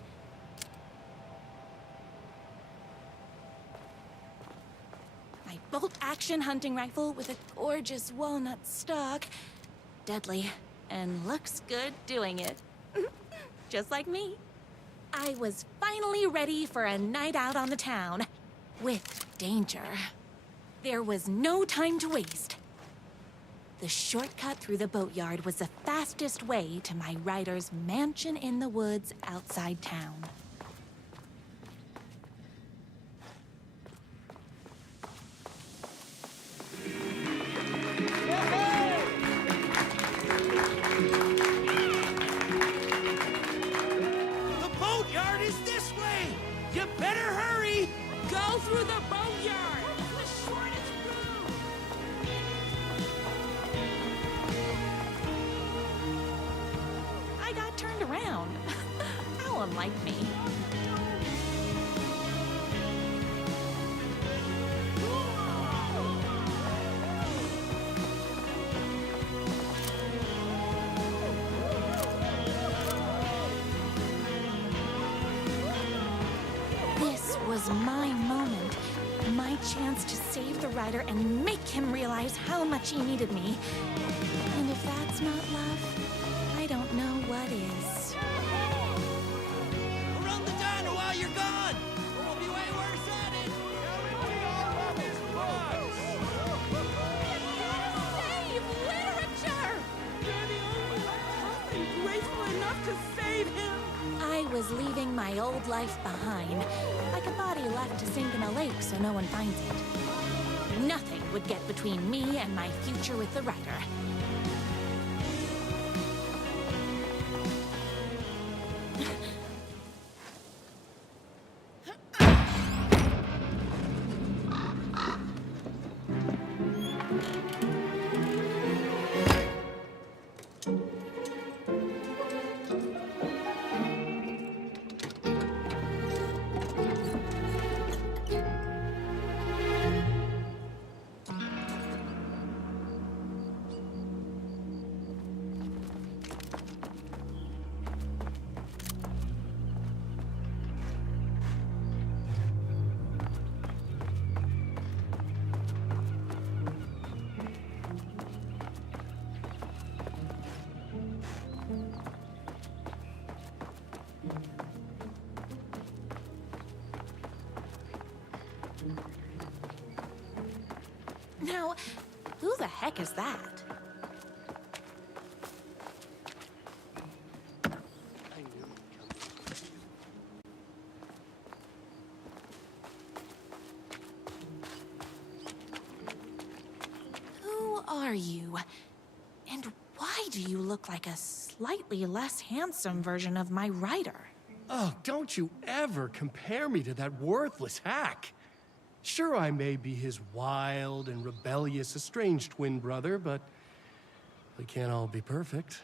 My bolt-action hunting rifle with a gorgeous walnut stock. Deadly, and looks good doing it. Just like me. I was finally ready for a night out on the town. With danger. There was no time to waste. The shortcut through the boatyard was the fastest way to my rider's mansion in the woods outside town. You better hurry! Go through the boatyard! It's the shortest route! I got turned around. How unlike me. Was my moment, my chance to save the rider and make him realize how much he needed me. And if that's not love, I don't know what is. Around the diner while you're gone! We'll be way worse at it! Save literature! You're the only one tough and graceful enough to save him! I was leaving my old life behind. Like a body left to sink in a lake so no one finds it. Nothing would get between me and my future with the rider. Now, who the heck is that? Who are you? And why do you look like a slightly less handsome version of my rider? Oh, don't you ever compare me to that worthless hack. Sure, I may be his wild and rebellious estranged twin brother, but we can't all be perfect.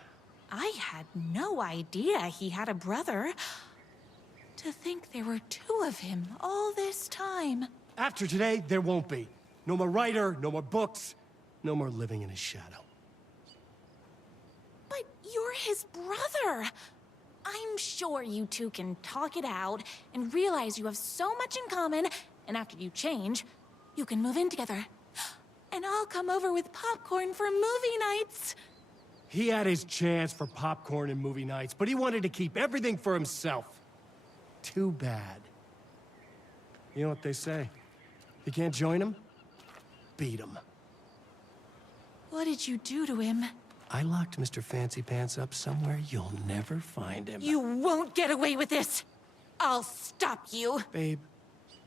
I had no idea he had a brother. To think there were two of him all this time. After today, there won't be. No more writer, no more books, no more living in his shadow. But you're his brother. I'm sure you two can talk it out and realize you have so much in common, and after you change, you can move in together. And I'll come over with popcorn for movie nights. He had his chance for popcorn and movie nights, but he wanted to keep everything for himself. Too bad. You know what they say? You can't join him? Beat him. What did you do to him? I locked Mr. Fancy Pants up somewhere you'll never find him. You won't get away with this. I'll stop you. Babe,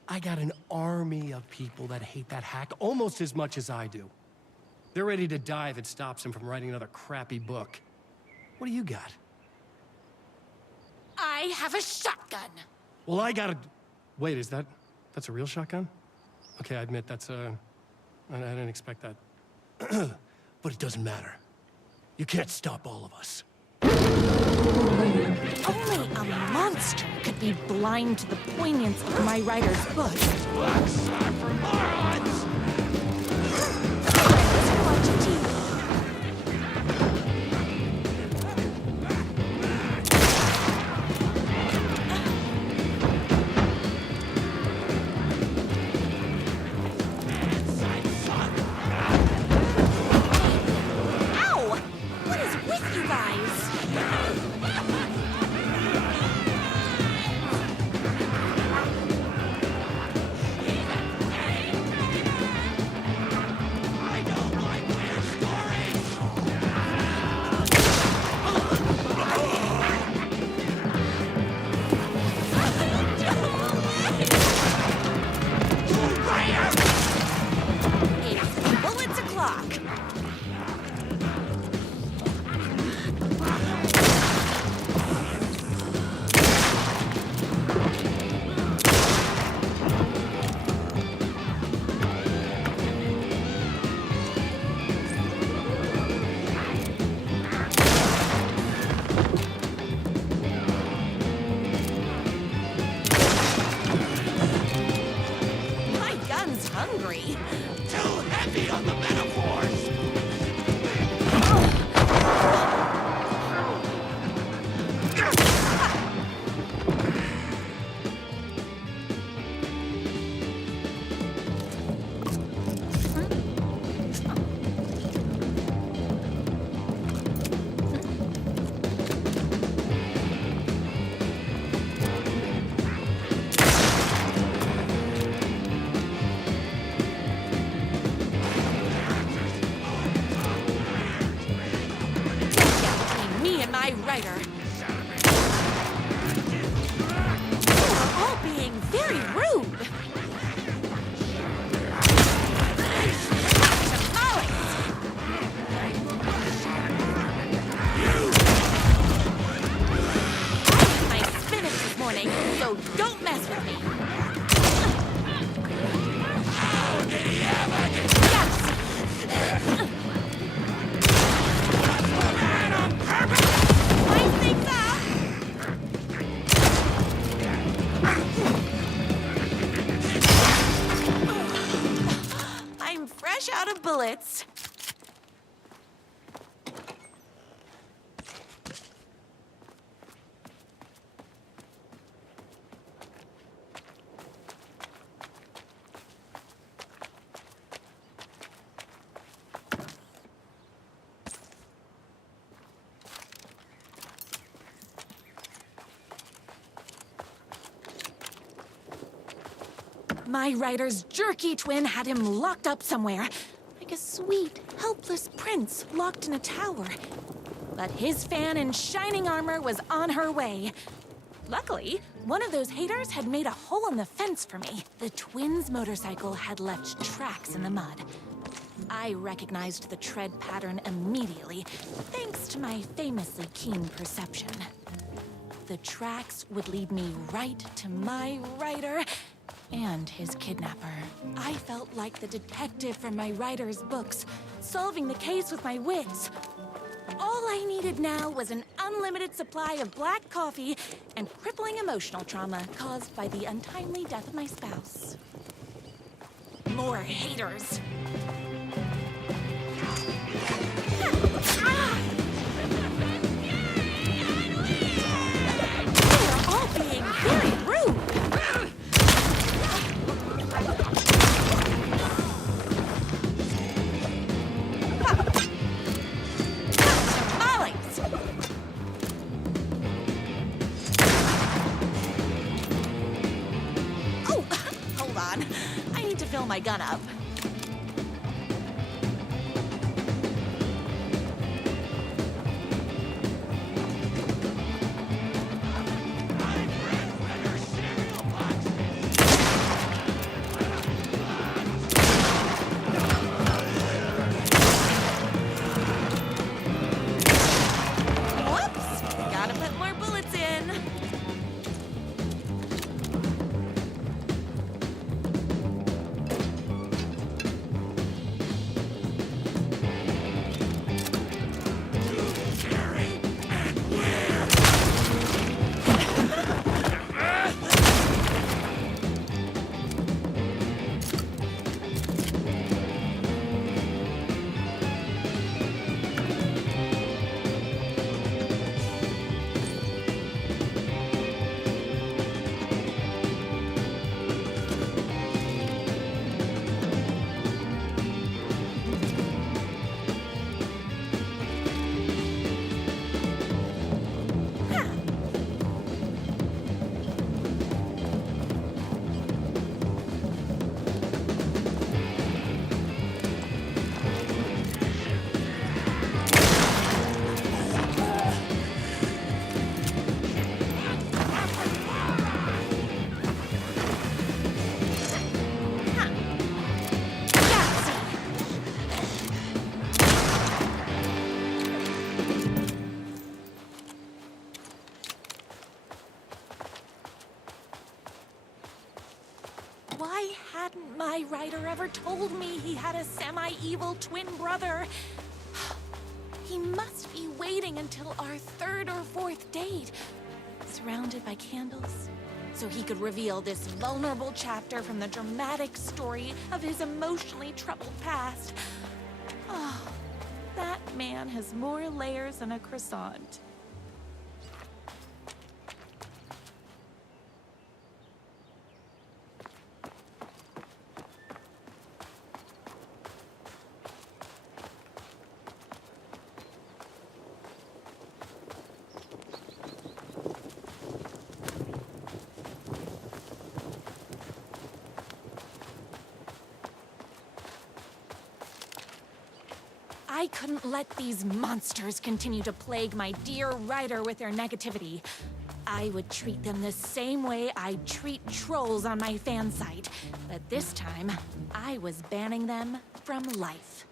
I got an army of people that hate that hack almost as much as I do. They're ready to die if it stops him from writing another crappy book. What do you got? I have a shotgun. Well, I got a... Wait, that's a real shotgun? Okay, I admit that's I didn't expect that. But it doesn't matter. You can't stop all of us. Only a monster could be blind to the poignance of my writer's book. For morons! Out of bullets. My writer's jerky twin had him locked up somewhere. Like a sweet, helpless prince locked in a tower. But his fan in shining armor was on her way. Luckily, one of those haters had made a hole in the fence for me. The twins' motorcycle had left tracks in the mud. I recognized the tread pattern immediately, thanks to my famously keen perception. The tracks would lead me right to my writer and his kidnapper. I felt like the detective from my writer's books, solving the case with my wits. All I needed now was an unlimited supply of black coffee and crippling emotional trauma caused by the untimely death of my spouse. More haters. They're all being very rude. Fill my gun up. my writer ever told me he had a semi-evil twin brother. He must be waiting until our third or fourth date, surrounded by candles, so he could reveal this vulnerable chapter from the dramatic story of his emotionally troubled past. Oh, that man has more layers than a croissant. I couldn't let these monsters continue to plague my dear writer with their negativity. I would treat them the same way I'd treat trolls on my fan site. But this time, I was banning them from life.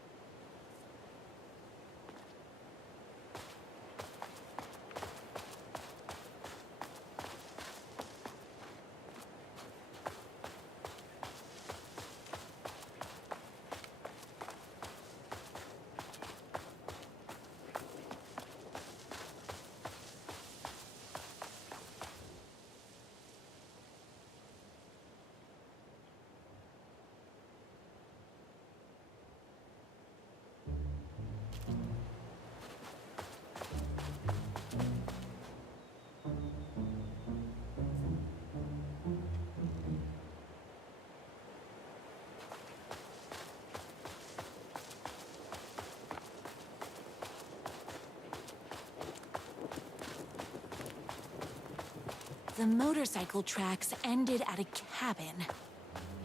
The motorcycle tracks ended at a cabin.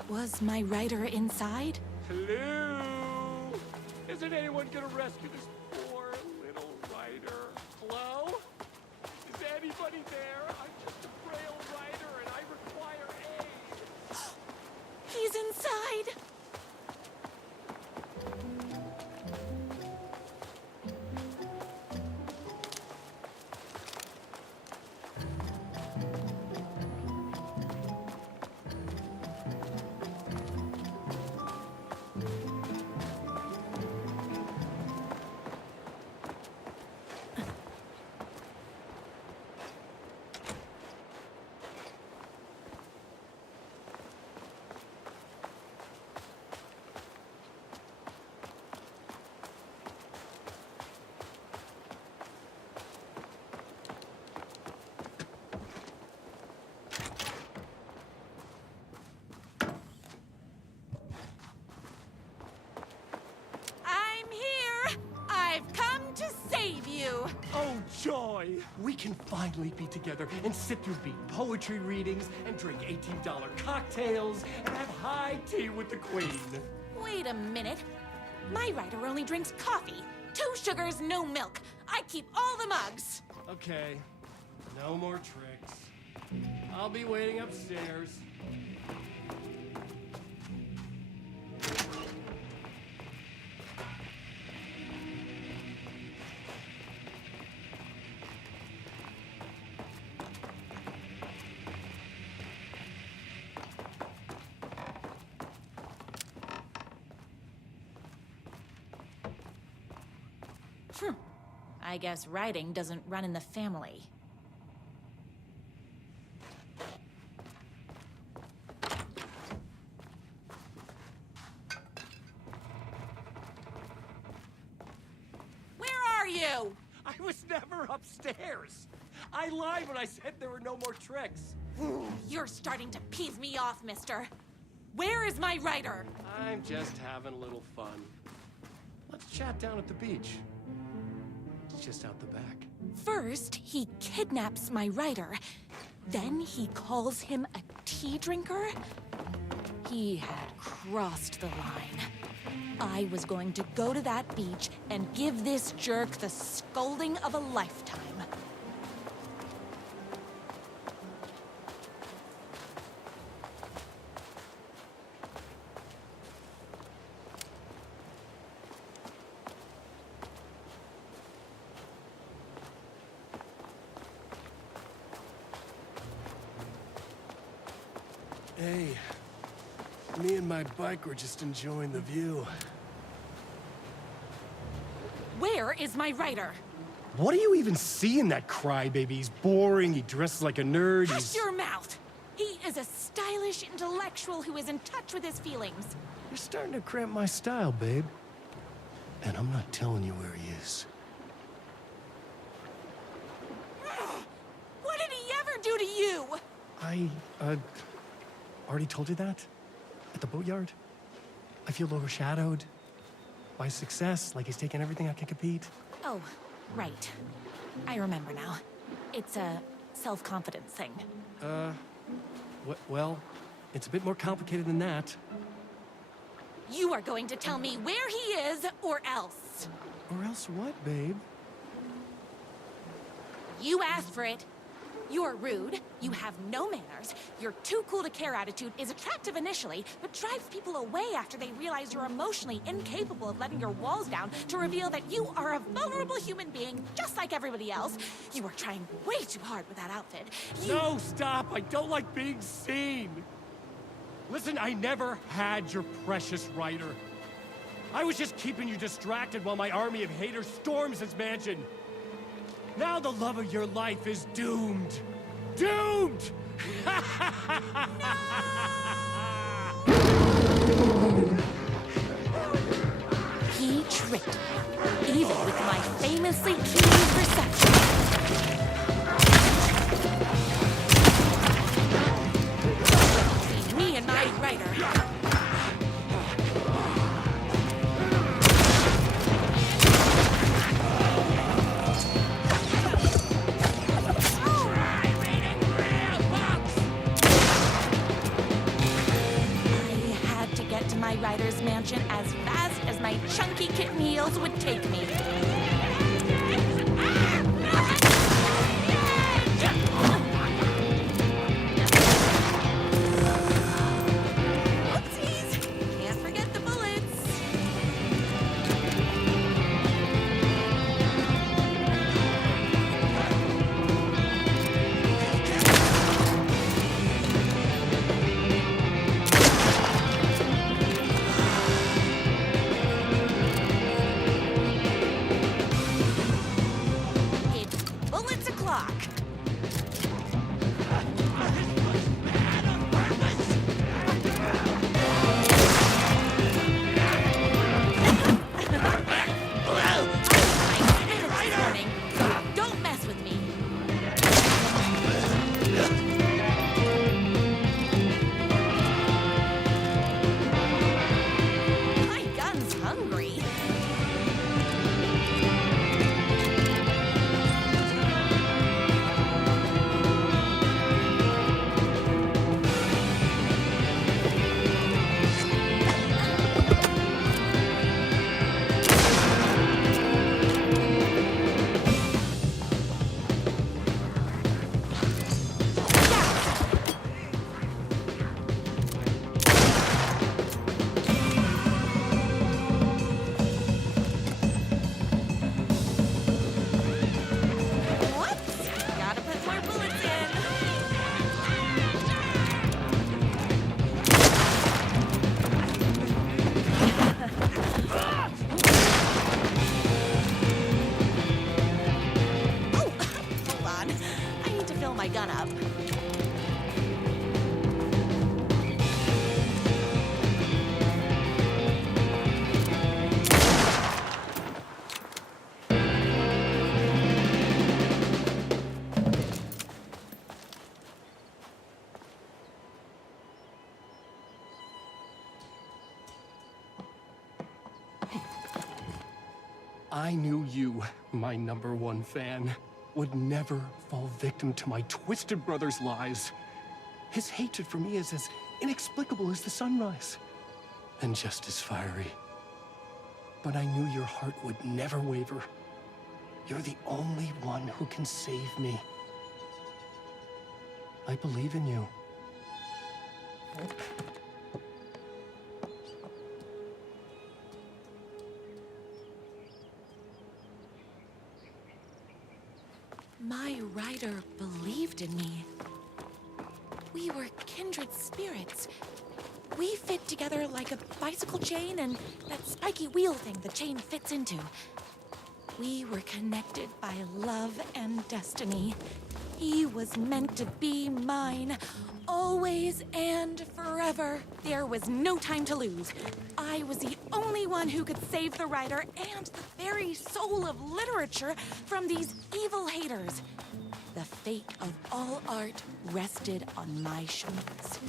Was my writer inside? Hello? Isn't anyone gonna rescue this poor little writer? Hello? Is anybody there? I'm just a frail writer and I require aid. He's inside! I've come to save you! Oh, joy! We can finally be together and sit through beat poetry readings and drink $18 cocktails and have high tea with the queen. Wait a minute. My writer only drinks coffee. 2 sugars, no milk. I keep all the mugs. Okay, no more tricks. I'll be waiting upstairs. I guess writing doesn't run in the family. Where are you? I was never upstairs. I lied when I said there were no more tricks. You're starting to peeve me off, mister. Where is my writer? I'm just having a little fun. Let's chat down at the beach. It's just out the back. First, he kidnaps my writer. Then he calls him a tea drinker. He had crossed the line. I was going to go to that beach and give this jerk the scolding of a lifetime. Hey, Me and my bike were just enjoying the view. Where is my writer? What do you even see in that crybaby? He's boring, he dresses like a nerd, Hush your mouth! He is a stylish intellectual who is in touch with his feelings. You're starting to cramp my style, babe. And I'm not telling you where he is. What did he ever do to you? I, already told you that? At the boatyard? I feel overshadowed by success, like he's taking everything I can compete. Oh, right. I remember now. It's a self-confidence thing. Well, it's a bit more complicated than that. You are going to tell me where he is, or else. Or else what, babe? You asked for it. You're rude, you have no manners, your too cool to care attitude is attractive initially, but drives people away after they realize you're emotionally incapable of letting your walls down to reveal that you are a vulnerable human being just like everybody else. You are trying way too hard with that outfit. No, stop! I don't like being seen! Listen, I never had your precious writer. I was just keeping you distracted while my army of haters storms his mansion. Now the love of your life is doomed. Doomed! He tricked me, even with my famously keen perception. Between me and my writer. My writer's mansion as fast as my chunky kitten heels would take me. Whoopsies! Can't forget the bullets. I knew you, my #1 fan, would never fall victim to my twisted brother's lies. His hatred for me is as inexplicable as the sunrise. And just as fiery. But I knew your heart would never waver. You're the only one who can save me. I believe in you. My writer believed in me. We were kindred spirits. We fit together like a bicycle chain and that spiky wheel thing the chain fits into. We were connected by love and destiny. He was meant to be mine, always and forever. There was no time to lose. I was the only one who could save the writer and the very soul of literature from these evil haters. The fate of all art rested on my shoulders.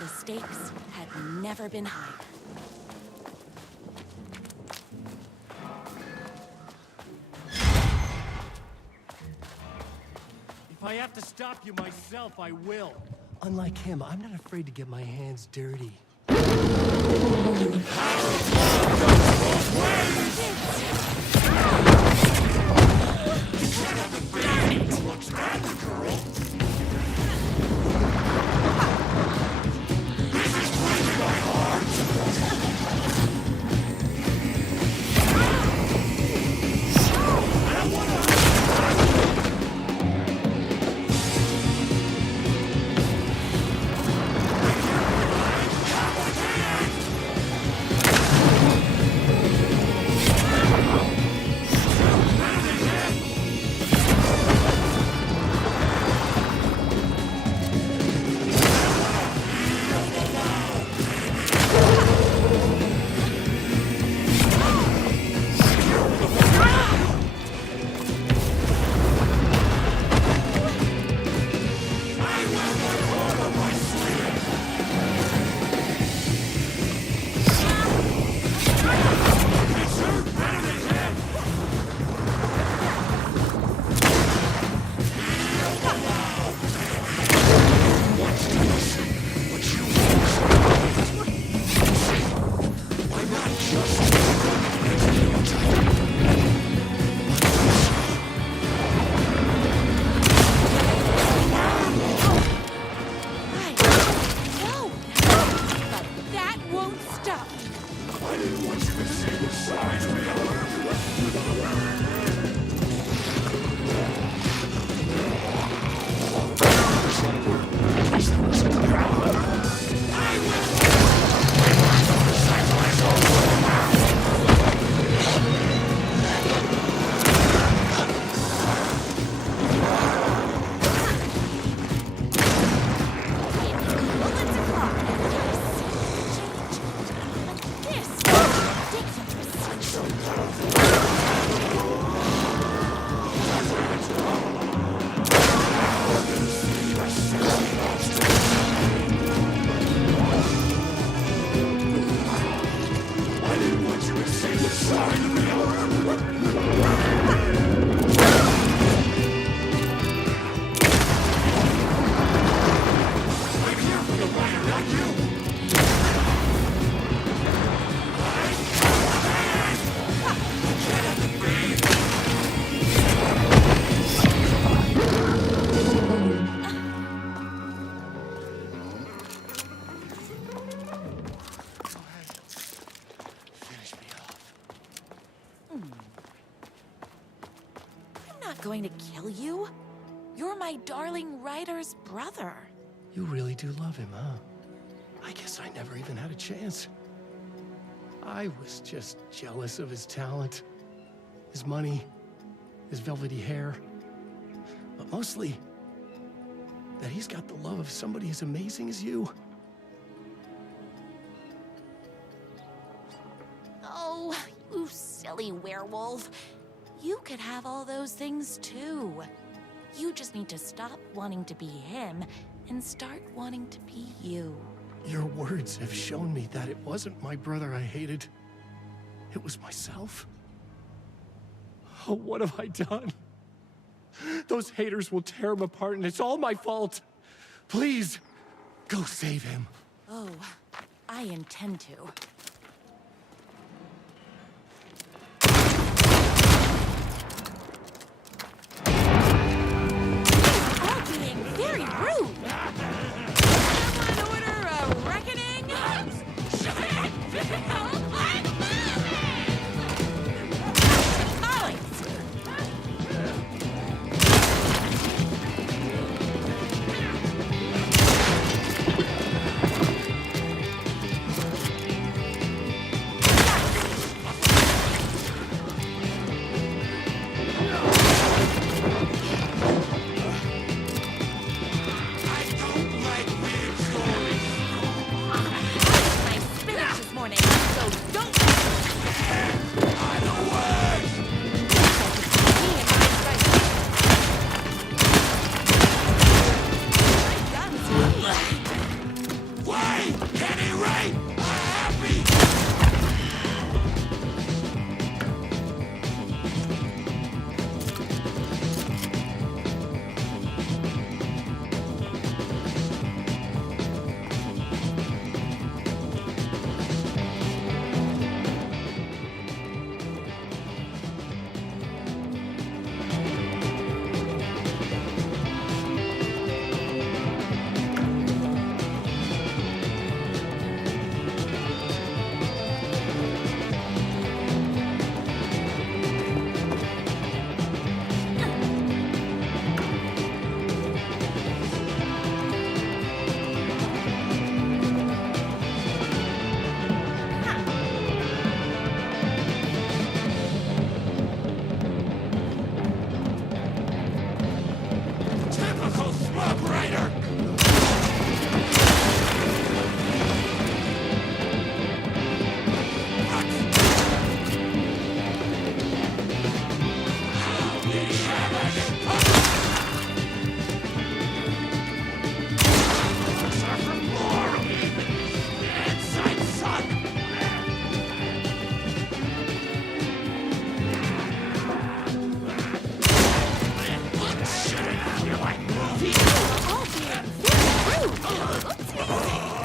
The stakes had never been higher. If I have to stop you myself, I will. Unlike him, I'm not afraid to get my hands dirty. Going to kill you? You're my darling writer's brother. You really do love him, huh? I guess I never even had a chance. I was just jealous of his talent, his money, his velvety hair. But mostly, that he's got the love of somebody as amazing as you. Oh, you silly werewolf. You could have all those things too. You just need to stop wanting to be him and start wanting to be you. Your words have shown me that it wasn't my brother I hated. It was myself. Oh, what have I done? Those haters will tear him apart, and it's all my fault. Please, go save him. Oh, I intend to. Very rude! Someone order a reckoning?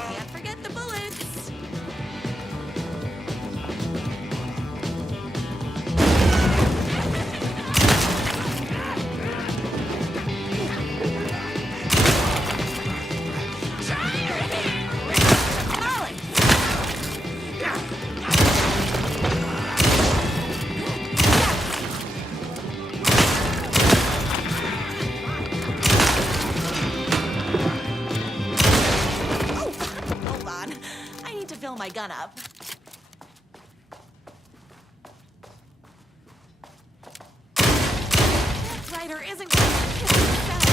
Can't forget the bullets. Hold on. I need to fill my gun up. That rider isn't going to kill himself.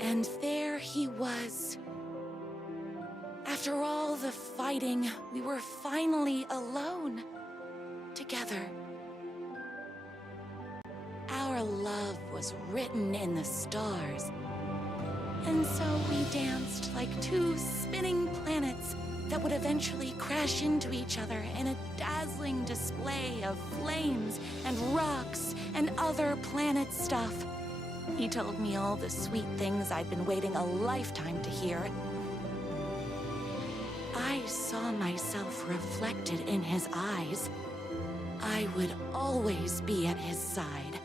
And there he was. After all the fighting, we were finally alone. Together. Our love was written in the stars. And so we danced like two spinning planets that would eventually crash into each other in a dazzling display of flames and rocks and other planet stuff. He told me all the sweet things I'd been waiting a lifetime to hear. I saw myself reflected in his eyes. I would always be at his side,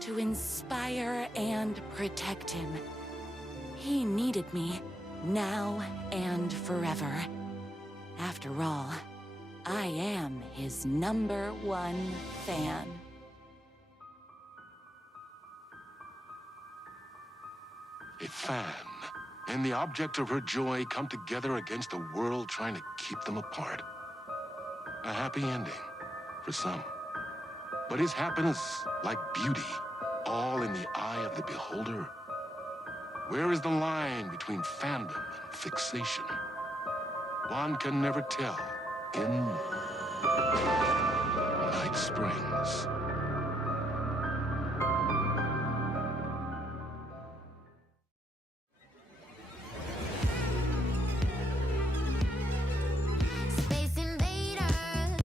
to inspire and protect him. He needed me, now and forever. After all, I am his #1 fan. A fan and the object of her joy come together against a world trying to keep them apart. A happy ending for some. But is happiness, like beauty, all in the eye of the beholder? Where is the line between fandom and fixation? One can never tell in Night Springs. Space invaders,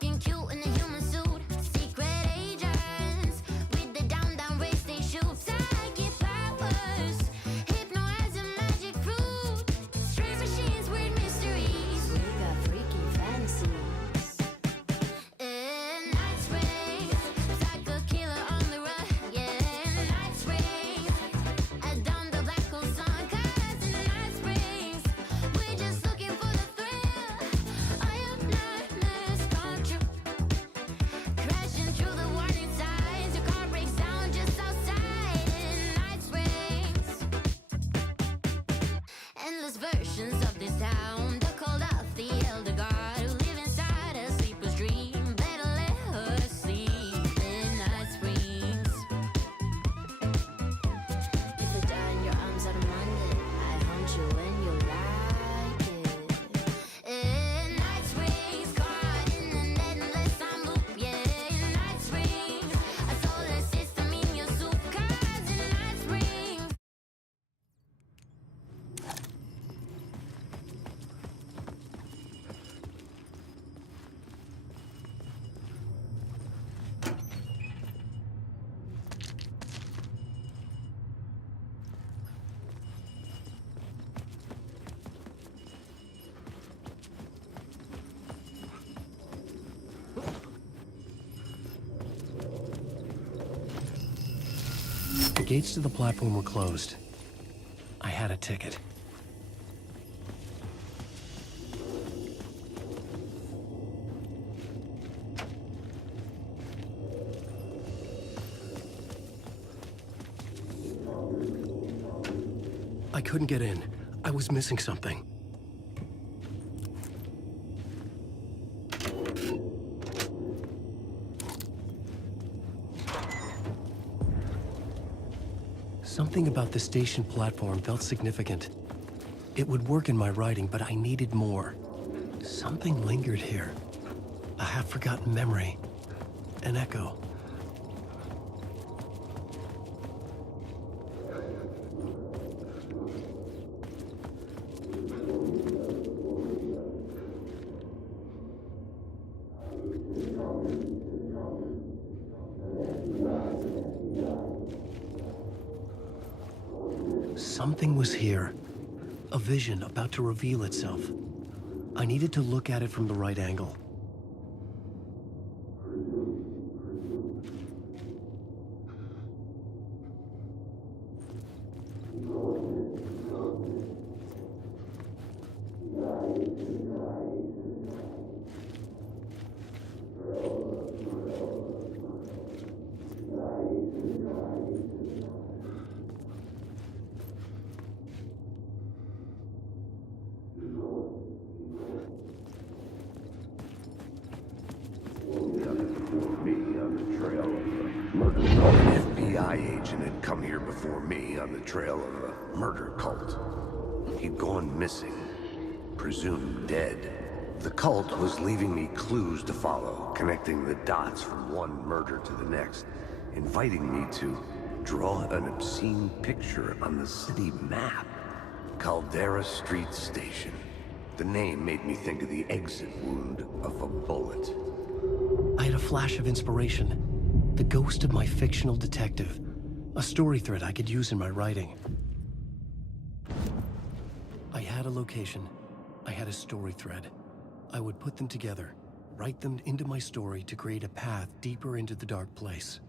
looking cute in a human suit. Secret agents with the down race they shoot. Psychic powers, hypnotizing magic fruit. Strange machines, weird mysteries. We got freaky fantasies. In Night Springs. The gates to the platform were closed. I had a ticket. I couldn't get in. I was missing something. Something about the station platform felt significant. It would work in my writing, but I needed more. Something lingered here. A half-forgotten memory. An echo. Something was here. A vision about to reveal itself. I needed to look at it from the right angle. An FBI agent had come here before me on the trail of a murder cult. He'd gone missing, presumed dead. The cult was leaving me clues to follow, connecting the dots from one murder to the next, inviting me to draw an obscene picture on the city map. Caldera Street Station. The name made me think of the exit wound of a bullet. I had a flash of inspiration. The ghost of my fictional detective. A story thread I could use in my writing. I had a location. I had a story thread. I would put them together, write them into my story to create a path deeper into the dark place.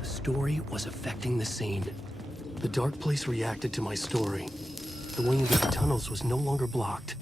The story was affecting the scene. The dark place reacted to my story. The way into the tunnels was no longer blocked.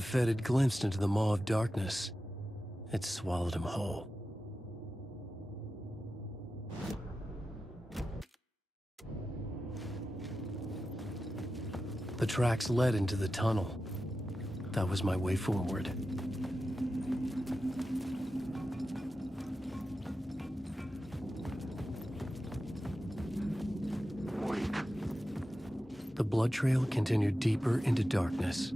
The Fed had glimpsed into the maw of darkness. It swallowed him whole. The tracks led into the tunnel. That was my way forward. The blood trail continued deeper into darkness.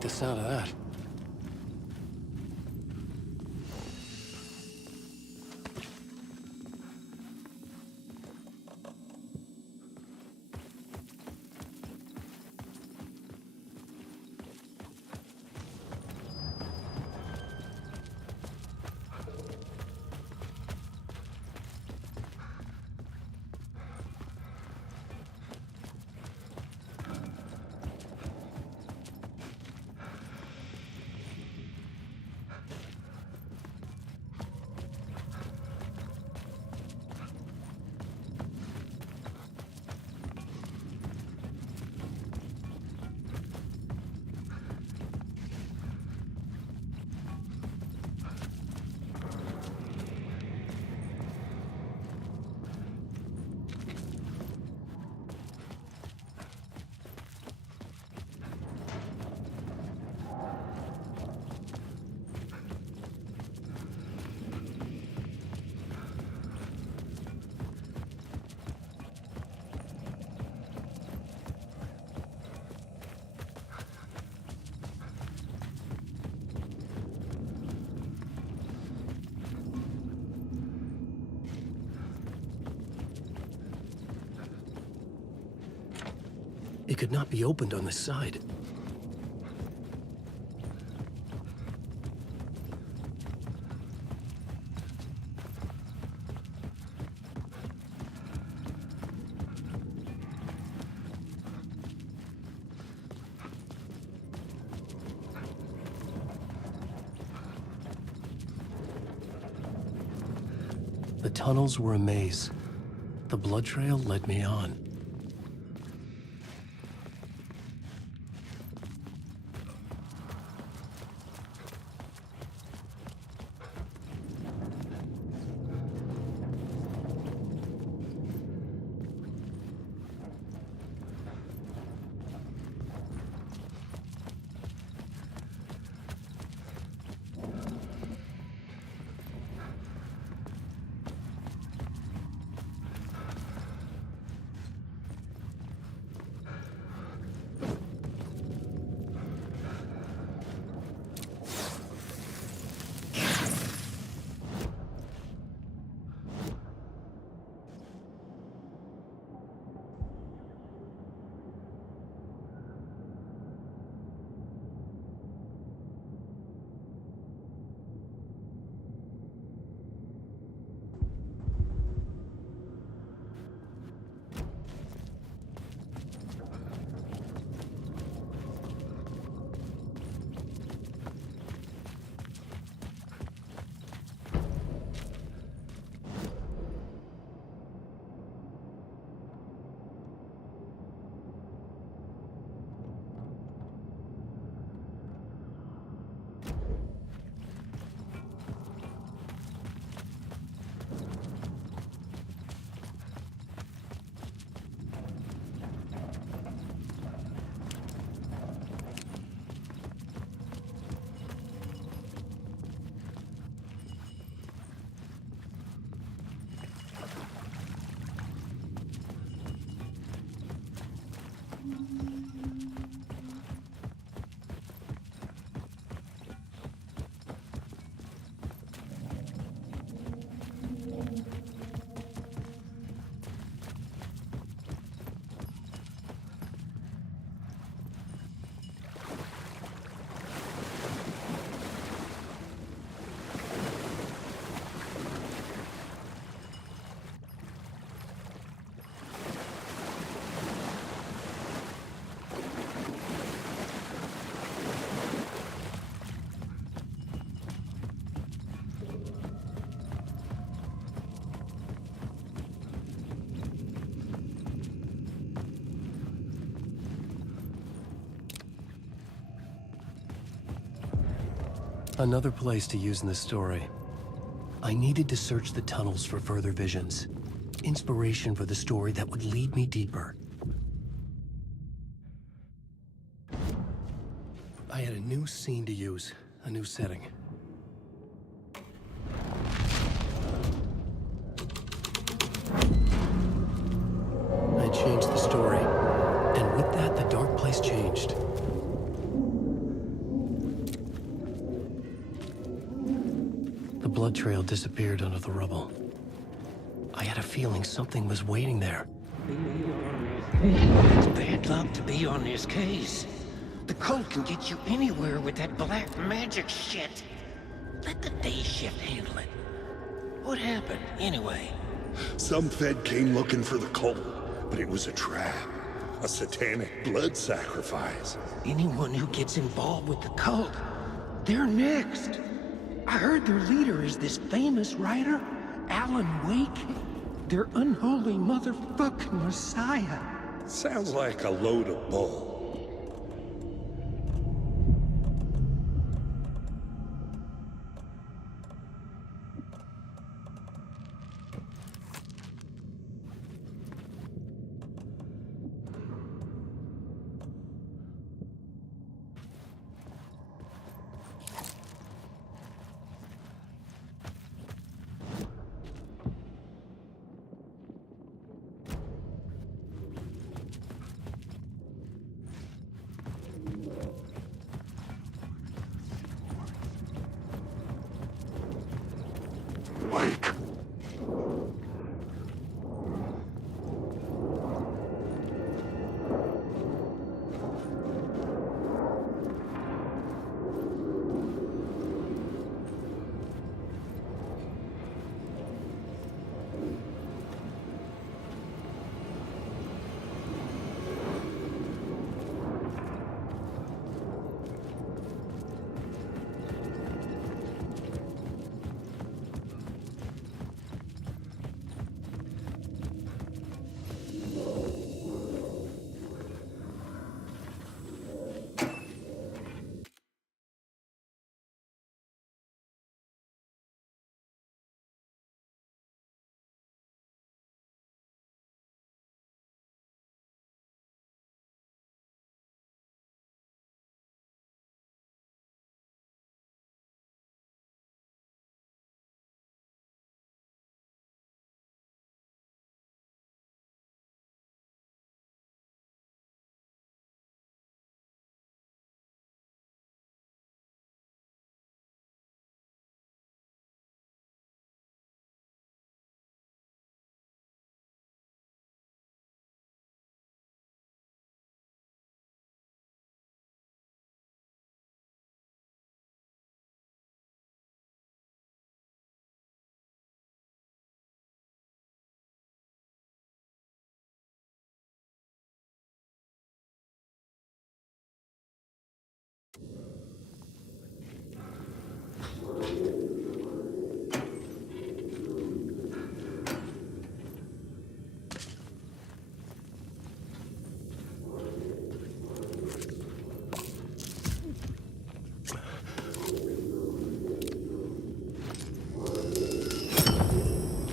The sound of that. It could not be opened on this side. The tunnels were a maze. The blood trail led me on. Another place to use in the story. I needed to search the tunnels for further visions. Inspiration for the story that would lead me deeper. I had a new scene to use, a new setting. I changed the story, and with that, the dark place changed. The blood trail disappeared under the rubble. I had a feeling something was waiting there. It's bad luck to be on this case. The cult can get you anywhere with that black magic shit. Let the day shift handle it. What happened, anyway? Some Fed came looking for the cult, but it was a trap. A satanic blood sacrifice. Anyone who gets involved with the cult, they're next. I heard their leader is this famous writer, Alan Wake. Their unholy motherfucking messiah. Sounds like a load of bull.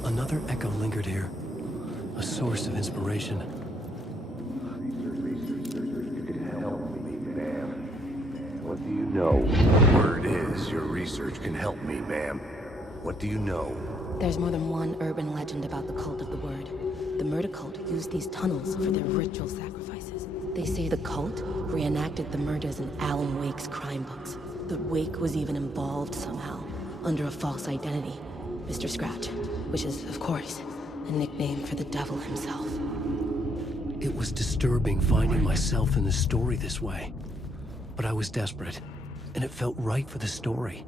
Another echo lingered here, a source of inspiration. What do you know? Word is, your research can help me, ma'am. What do you know? There's more than one urban legend about the cult of the Word. The murder cult used these tunnels for their ritual sacrifices. They say the cult reenacted the murders in Alan Wake's crime books. That Wake was even involved somehow, under a false identity, Mr. Scratch, which is, of course, a nickname for the devil himself. It was disturbing finding myself in the story this way. But I was desperate, and it felt right for the story.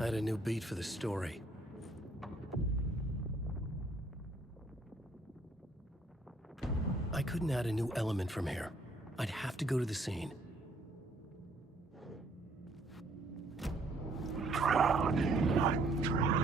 I had a new beat for the story. I couldn't add a new element from here. I'd have to go to the scene. Drowning, I'm drowning.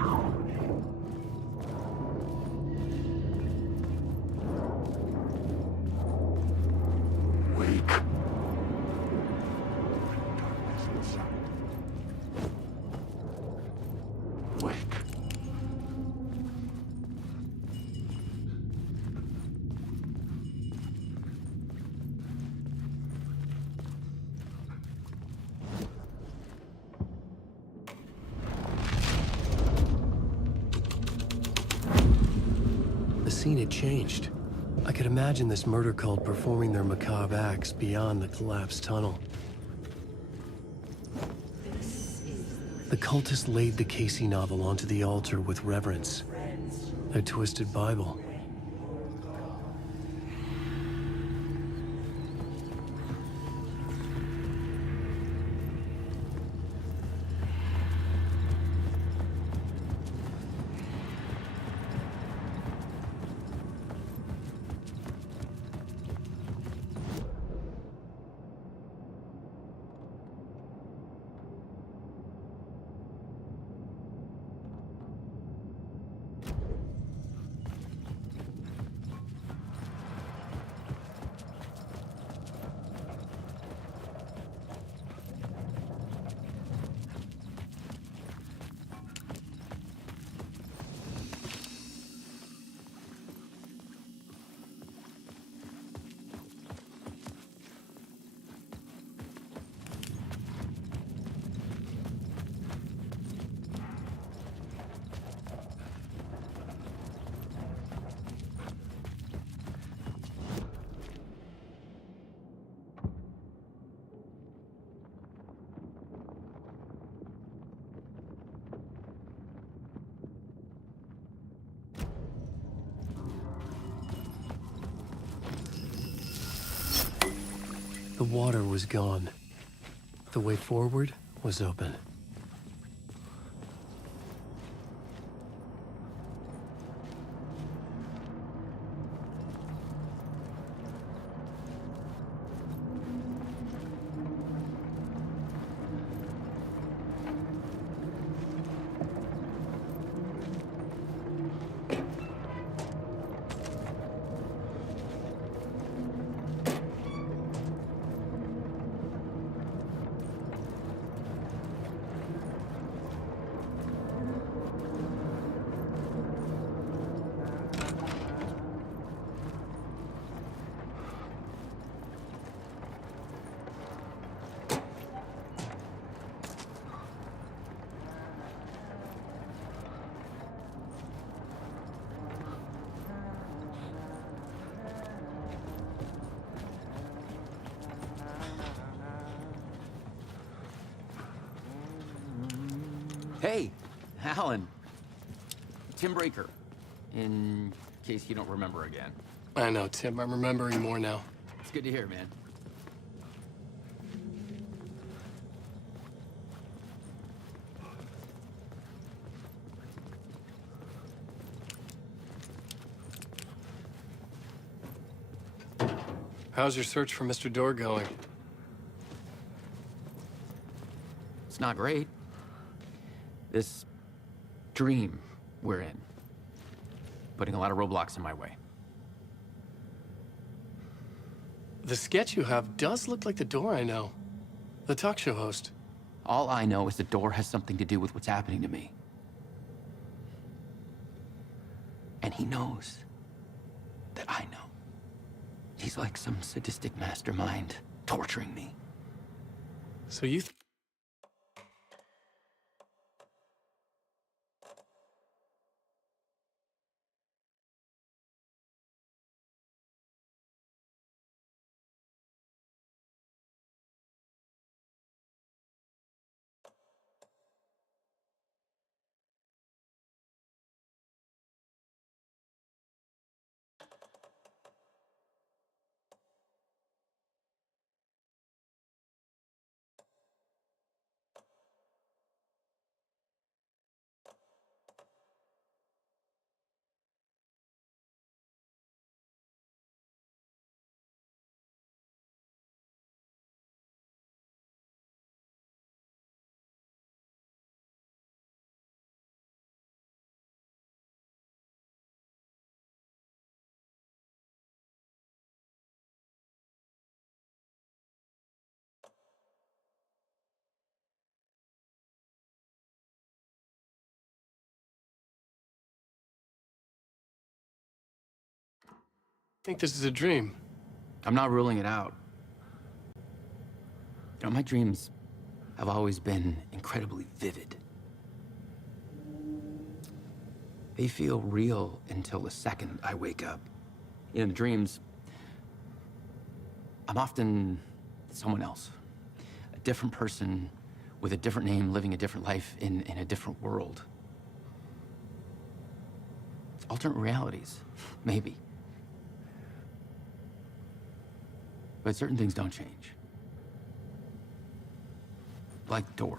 scene had changed. I could imagine this murder cult performing their macabre acts beyond the collapsed tunnel. The cultists laid the Casey novel onto the altar with reverence. Their twisted Bible. The water was gone. The way forward was open. Hey, Alan. Tim Breaker, in case you don't remember again. I know, Tim. I'm remembering more now. It's good to hear, man. How's your search for Mr. Door going? It's not great. This dream we're in, putting a lot of roadblocks in my way. The sketch you have does look like the Door I know. The talk show host. All I know is the Door has something to do with what's happening to me. And he knows that I know. He's like some sadistic mastermind torturing me. So you think this is a dream. I'm not ruling it out. You know, my dreams have always been incredibly vivid. They feel real until the second I wake up. In the dreams, I'm often someone else. A different person with a different name, living a different life in a different world. Alternate realities, maybe. But certain things don't change. Like the door.